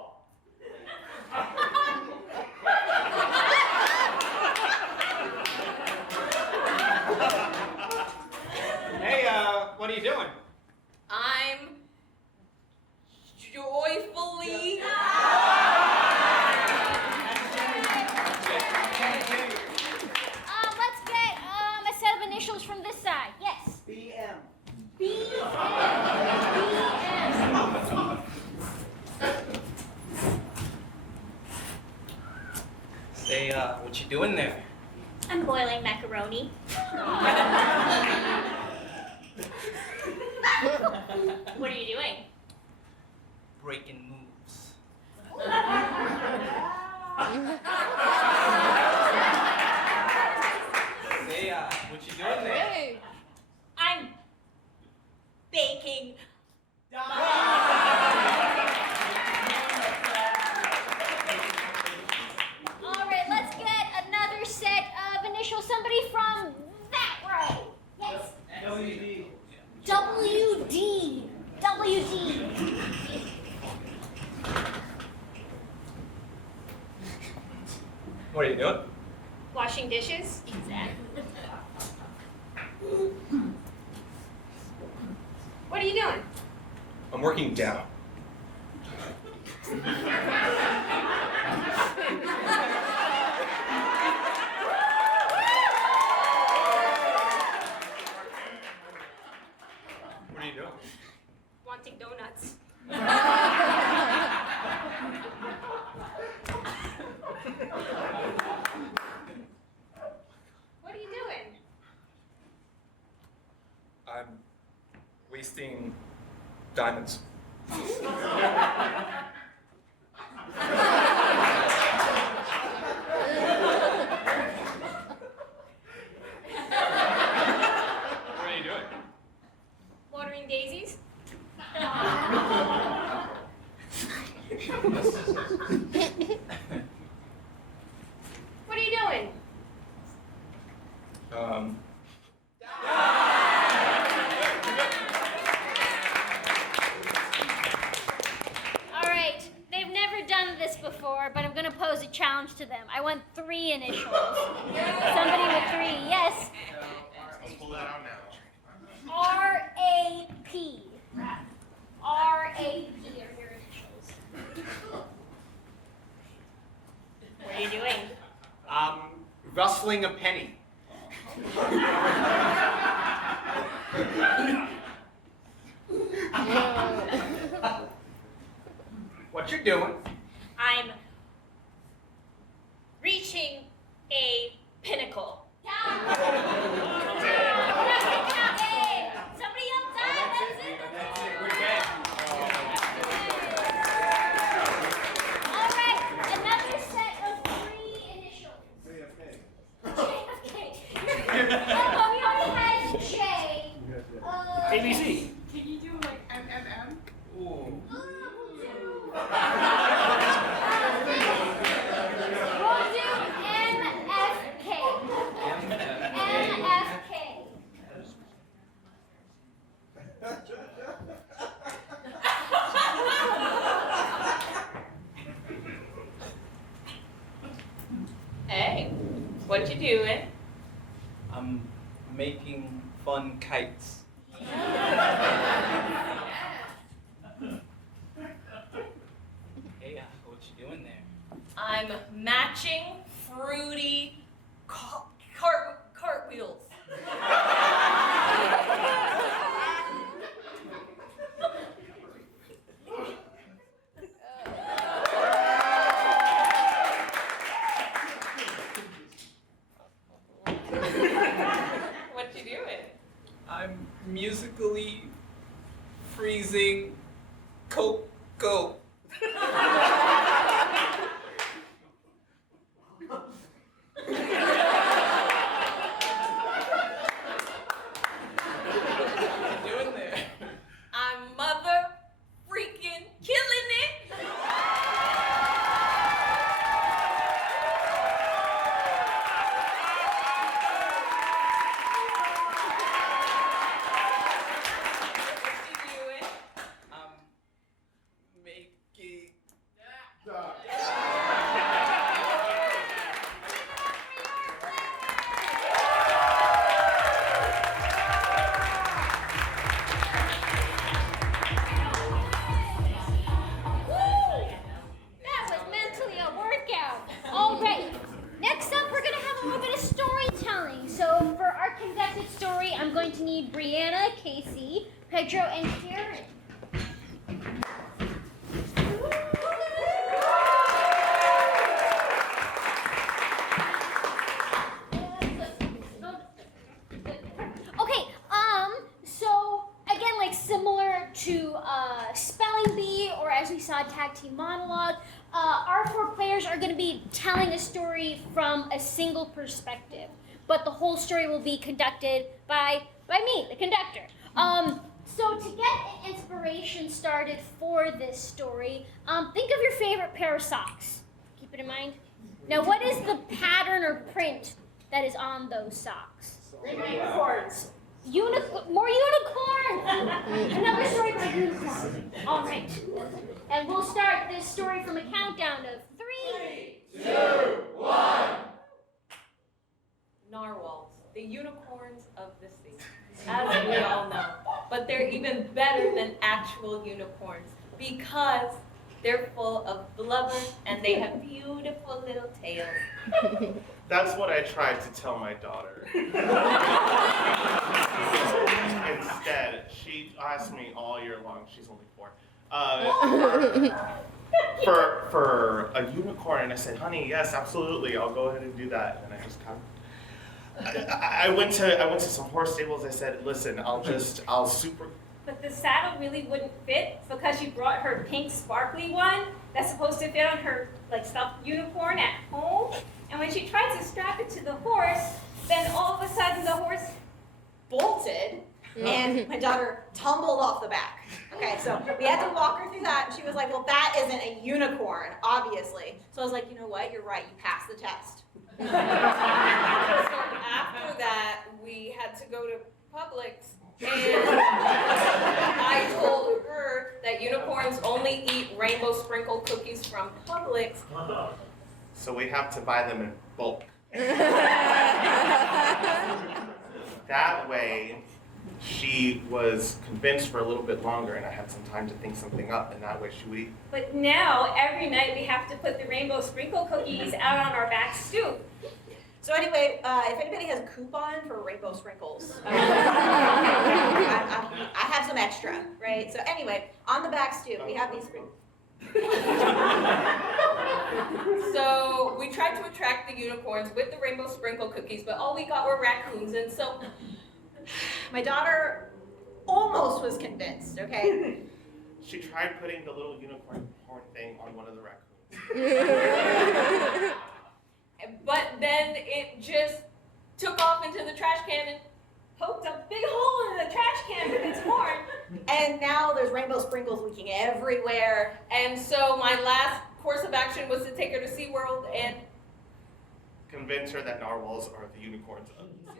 Hey, what are you doing? I'm joyfully. Let's get a set of initials from this side. Yes. BM. BM. Say, what you doing there? I'm boiling macaroni. What are you doing? Breaking moves. Say, what you doing there? I'm baking. All right, let's get another set of initials. Somebody from that row. Yes. WD. WD. WD. What are you doing? Washing dishes. Exactly. What are you doing? I'm working down. What are you doing? Wanting donuts. What are you doing? I'm wasting diamonds. What are you doing? Watering daisies. What are you doing? All right, they've never done this before, but I'm going to pose a challenge to them. I want 3 initials. Somebody with 3, yes. Let's pull that out now. R-A-P. R-A-P are your initials. What are you doing? Rustling a penny. What you doing? I'm reaching a pinnacle. Down. Somebody else down. That's it. We're dead. All right. Another set of 3 initials. JFK. Oh, we already had J. ABC. Can you do like MMM? Ooh. We'll do MFK. MFK. Hey, what you doing? I'm making fun kites. Hey, what you doing there? I'm matching fruity cartwheels. What you doing? I'm musically freezing Coco. Doing there? I'm mother freaking killing it. What you doing? I'm making. That was mentally a workout. All right. Next up, we're going to have a little bit of storytelling. So for our conducted story, I'm going to need Brianna, Casey, Pedro, and Karen. Okay, so again, like similar to Spelling Bee, or as we saw, Tag Team Monologue, our 4 players are going to be telling a story from a single perspective, but the whole story will be conducted by me, the conductor. So to get inspiration started for this story, think of your favorite pair of socks. Keep it in mind. Now, what is the pattern or print that is on those socks? Unicorns. More unicorns! Another story about unicorns. All right. And we'll start this story from a countdown of 3, 2, 1. Narwhals, the unicorns of the sea, as we all know. But they're even better than actual unicorns because they're full of blubber and they have beautiful little tails. That's what I tried to tell my daughter. Instead, she asked me all year long, she's only 4, for a unicorn, and I said, honey, yes, absolutely, I'll go ahead and do that. And I just kind of, I went to some horse stables. I said, listen, I'll super. But the saddle really wouldn't fit because she brought her pink sparkly one that's supposed to fit on her like stuffed unicorn at home. And when she tried to strap it to the horse, then all of a sudden the horse Bolted, and my daughter tumbled off the back. Okay, so we had to walk her through that, and she was like, well, that isn't a unicorn, obviously. So I was like, you know what, you're right, you passed the test. So after that, we had to go to Publix, and I told her that unicorns only eat rainbow sprinkle cookies from Publix. so we have to buy them in bulk. That way, she was convinced for a little bit longer, and I had some time to think something up, and that way she would eat. But now, every night, we have to put the rainbow sprinkle cookies out on our back stoop. So anyway, if anybody has a coupon for rainbow sprinkles, I have some extra, right? So anyway, on the back stoop, we have these sprinkles. So we tried to attract the unicorns with the rainbow sprinkle cookies, but all we got were raccoons, and so My daughter almost was convinced, okay? She tried putting the little unicorn horn thing on one of the raccoons. but then it just took off into the trash can and poked a big hole in the trash can with its horn. And now there's rainbow sprinkles leaking everywhere. And so my last course of action was to take her to SeaWorld and Convince her that narwhals are the unicorns of the sea.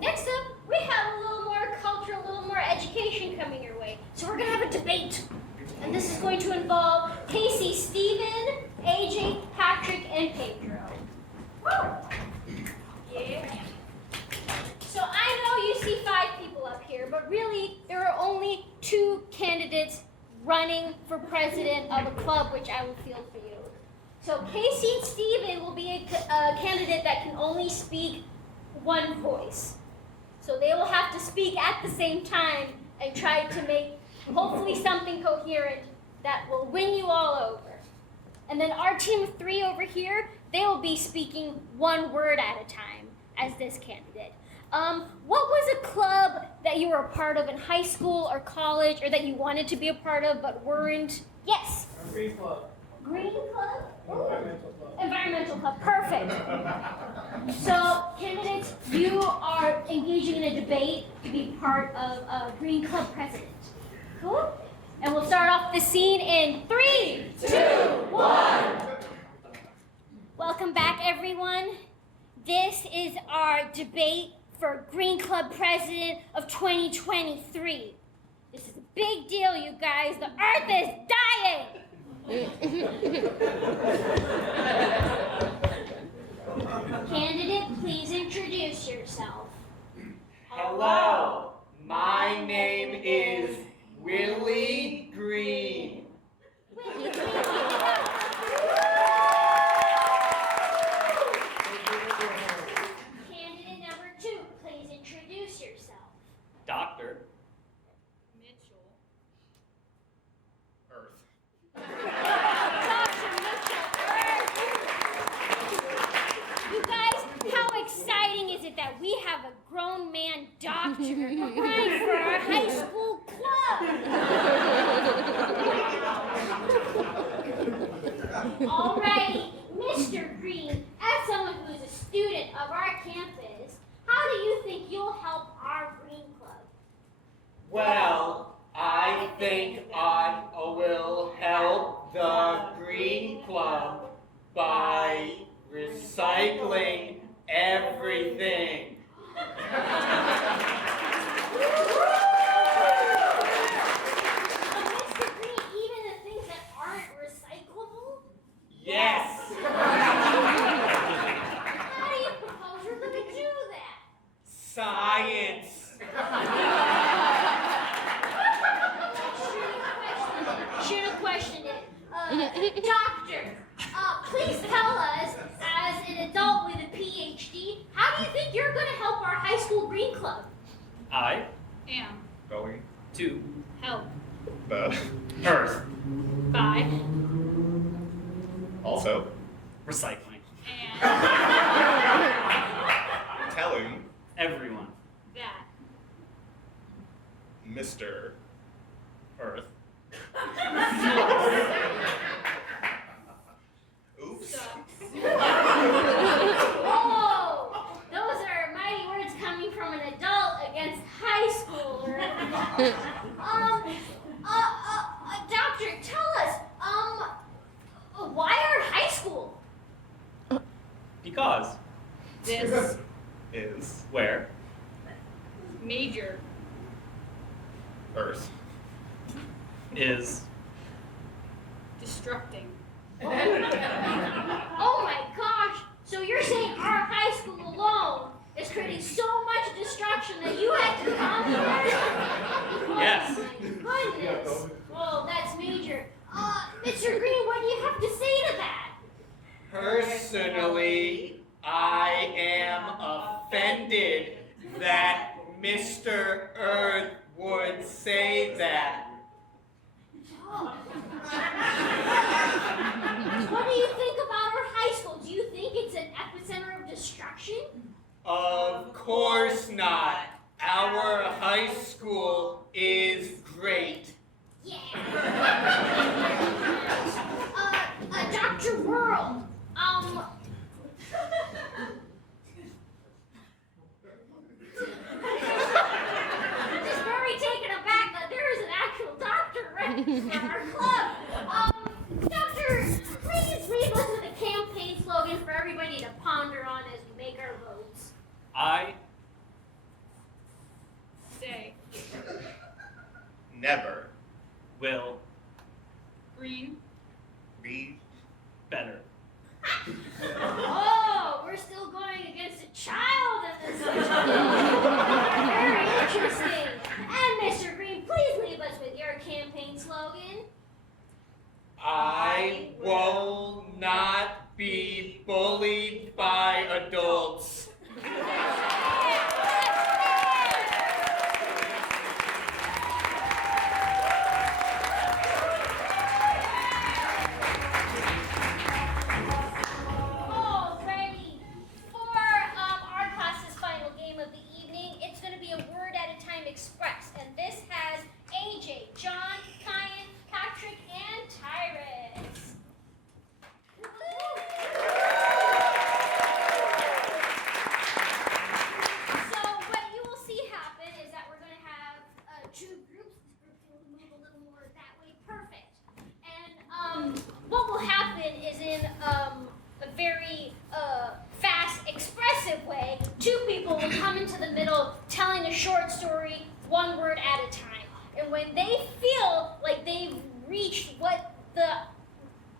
Next up, we have a little more culture, a little more education coming your way. So we're gonna have a debate. And this is going to involve Casey, Steven, AJ, Patrick, and Pedro. Woo! Yeah. So I know you see 5 people up here, but really there are only 2 candidates running for president of a club, which I will field for you. So Casey and Steven will be a candidate that can only speak one voice. So they will have to speak at the same time and try to make hopefully something coherent that will win you all over. And then our team of 3 over here, they will be speaking one word at a time as this candidate. What was a club that you were a part of in high school or college, or that you wanted to be a part of but weren't? Yes? Green Club. Green Club? Environmental Club. Environmental Club, perfect. So, candidates, you are engaging in a debate to be part of a Green Club president. Cool? And we'll start off the scene in 3, 2, 1. Welcome back, everyone. This is our debate for Green Club president of 2023. This is a big deal, you guys. The earth is dying. Candidate, please introduce yourself. Hello, my name is Willie Green. Willie Green. Candidate number 2, please introduce yourself. Doctor. Mitchell. Earth. Dr. Mitchell Earth. You guys, how exciting is it that we have a grown man doctor running for our high school club? Alrighty, Mr. Green, as someone who is a student of our campus, how do you think you'll help our Green Club? Well, I think I will help the Green Club by recycling everything. Mr. Green, even the things that aren't recyclable? Yes! How do you propose we're going to do that? Science! Should have questioned it. Doctor, please tell us, as an adult with a PhD, how do you think you're going to help our high school Green Club? I Am. going to Help. The Earth. By. also Recycling. And. telling Everyone. That. Mr. Earth. Oops. Whoa! Those are mighty words coming from an adult against high schooler. Doctor, tell us, why our high school? This Is Where? major Earth. Is destructing. Oh my gosh! So you're saying our high school alone is creating so much destruction that you had to come here? Yes. Oh my goodness. Well, that's major. Mr. Green, what do you have to say to that? Personally, I am offended that Mr. Earth would say that. Oh. What do you think about our high school? Do you think it's an epicenter of destruction? Of course not. Our high school is great. Yeah. Dr. World, I'm just very taken aback that there is an actual doctor right in our club. Doctor, please leave us with a campaign slogan for everybody to ponder on as we make our votes. I Say Never will green. be better. Oh, we're still going against a child in this situation. Very interesting. And Mr. Green, please leave us with your campaign slogan. I will not be bullied by adults. Alrighty. For our class's final game of the evening, it's going to be a word at a time express. And this has AJ, John, Kyan, Patrick, and Tyrus. So what you will see happen is that we're going to have two groups. This group will move a little more that way. Perfect. And what will happen is in a very fast, expressive way, two people will come into the middle telling a short story, one word at a time. And when they feel like they've reached what the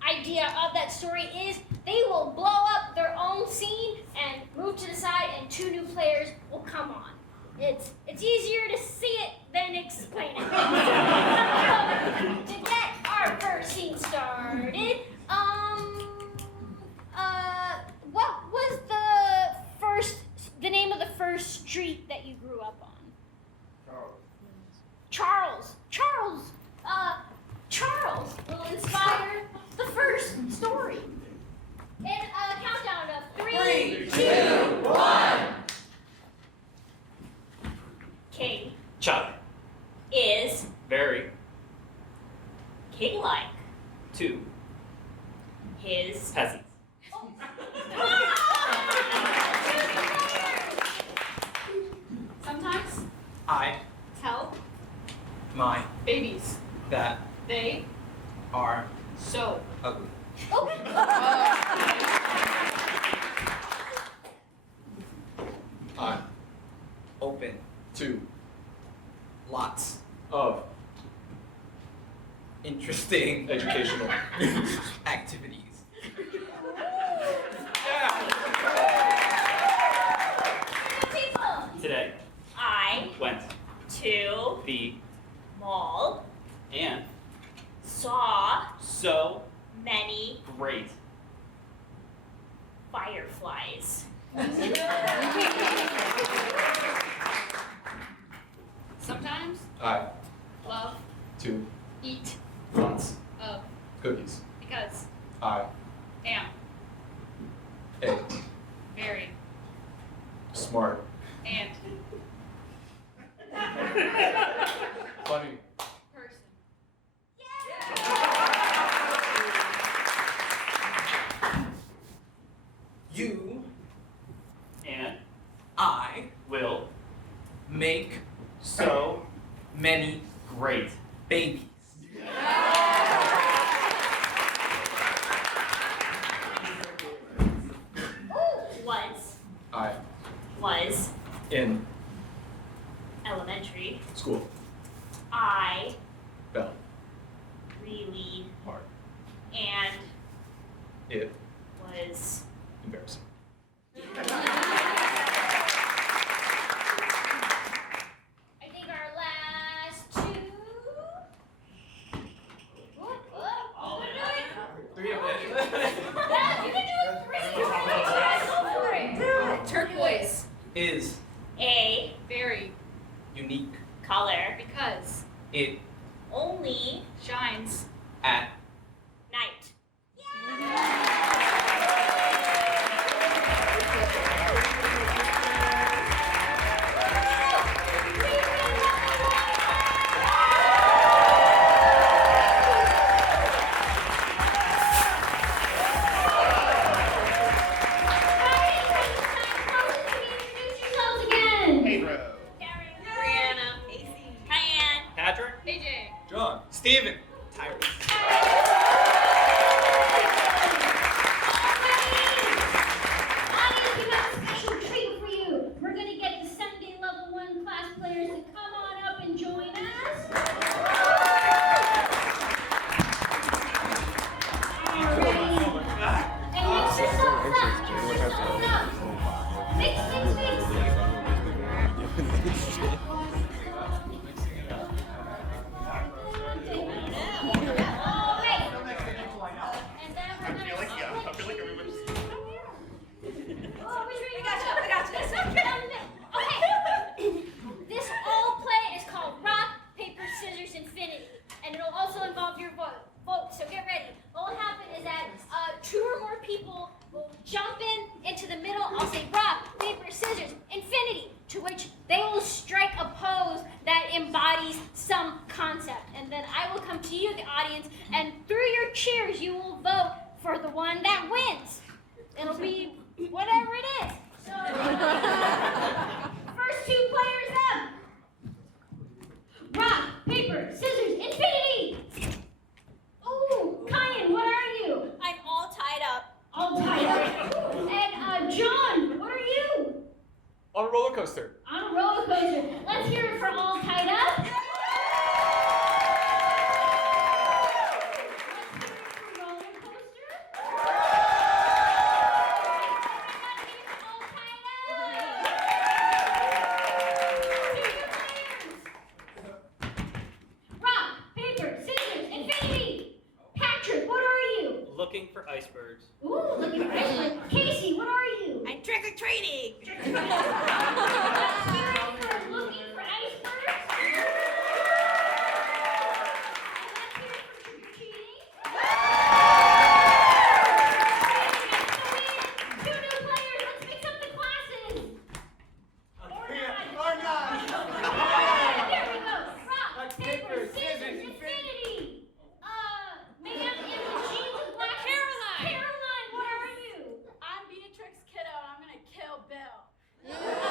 idea of that story is, they will blow up their own scene and move to the side, and two new players will come on. It's easier to see it than explain it. To get our first scene started, what was the name of the first street that you grew up on? Charles. Charles will inspire the first story. And a countdown of 3, 2, 1. King Chuck. is Very. king-like. Two. His Peasants. Sometimes I, tell my, babies that they are so. ugly. I Open to lots of interesting educational activities. people. Today. I Went. to The. mall And. saw So. many Great. fireflies. Sometimes I love to eat lots of cookies. because I am a very smart and funny person. You, And. I, Will. make So. many Great. babies. Who was I was In elementary. school. I Felt really hard. and It was embarrassing. I think our last two. What are we doing? Three of them. Yeah, you can do it three. Go for it. Turquoise. Is A Very. Unique. color Because. It only Shines. at night. Introduce yourselves again. Pedro. Brianna. Diane. Patrick. AJ. John. Steven. Tyrus. Audience, we have a special treat for you. We're going to get the Sunday Level 1 class players to come on up and join us. Alrighty. And mix yourselves up. Mix yourselves up. Mix. And then we're going to I feel like everybody's. Oh, we got you. Okay. This all play is called Rock, Paper, Scissors, Infinity. And it'll also involve your vote. So get ready. What will happen is that two or more people will jump into the middle. I'll say rock, paper, scissors, infinity, to which they will strike a pose that embodies some concept. And then I will come to you, the audience, and through your cheers, you will vote for the one that wins. It'll be whatever it is. So, first two players up. Rock, paper, scissors, infinity. Ooh, Kyan, what are you? I'm all tied up. All tied up. And John, what are you? On a roller coaster. On a roller coaster. Let's hear it for all tied up. Let's hear it for roller coaster. Everybody here for all tied up. To your players. Rock, paper, scissors, infinity. Patrick, what are you? Looking for icebergs. Ooh, look at iceberg. Casey, what are you? I'm trick-or-treating. Let's hear it for looking for icebergs. And let's hear it for trick-or-treating. Two new players. Let's mix up the classes. Or not. Here we go. Rock, paper, scissors, infinity. Ma'am in the jeans with black. Caroline, what are you? I'm Beatrix Kiddo, and I'm gonna kill Bill.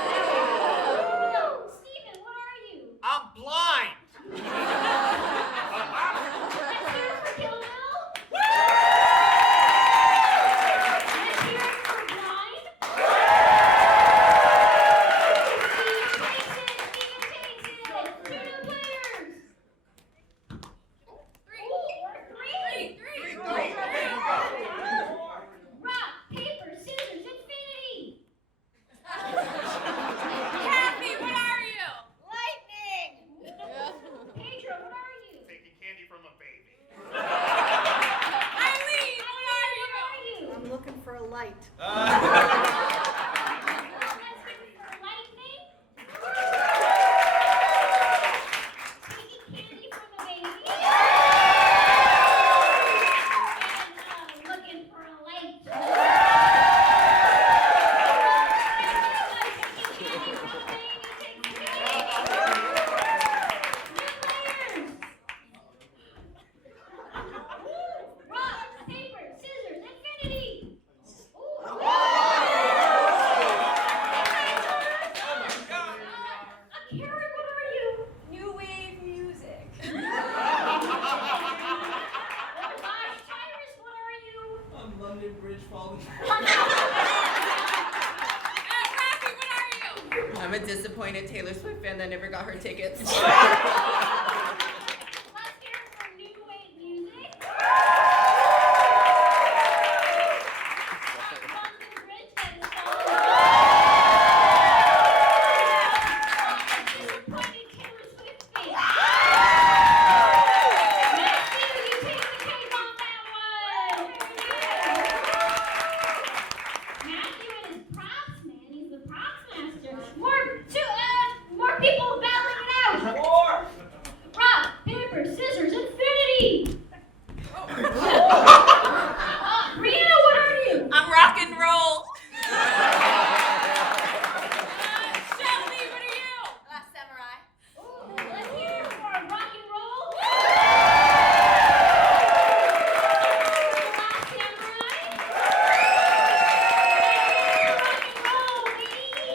I'm a disappointed Taylor Swift fan that never got her tickets. Let's hear it for New Wave Music. London Bridge and disappointed Taylor Swift fan. Matthew, you take the cake on that one. Matthew and his props, man. He's the props master. More people battling it out. More! Rock, paper, scissors, infinity. Brianna, what are you? I'm rock and roll. Shelby, what are you? Last Samurai. Ooh, let's hear it for rock and roll. Last Samurai. Rock and roll, baby.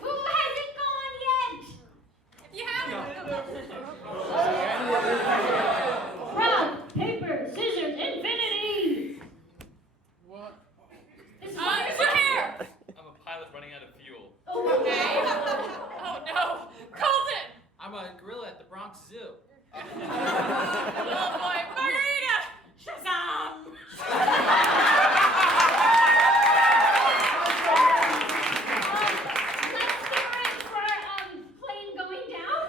Who hasn't gone yet? If you haven't, Rock, paper, scissors, infinity. What? This is who's your hair? I'm a pilot running out of fuel. Okay. Oh no, Colton. I'm a gorilla at the Bronx Zoo. Oh boy, Margarita. Shazam. Let's hear it for plane going down.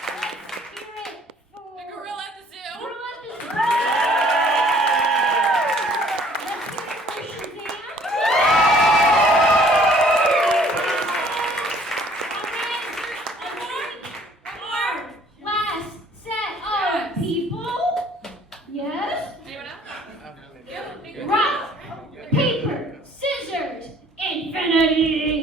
Let's hear it for The gorilla at the zoo. gorilla at the zoo. Let's hear it for Shazam. Alright, last set of people. Yes. Anyone else? Rock, paper, scissors, infinity.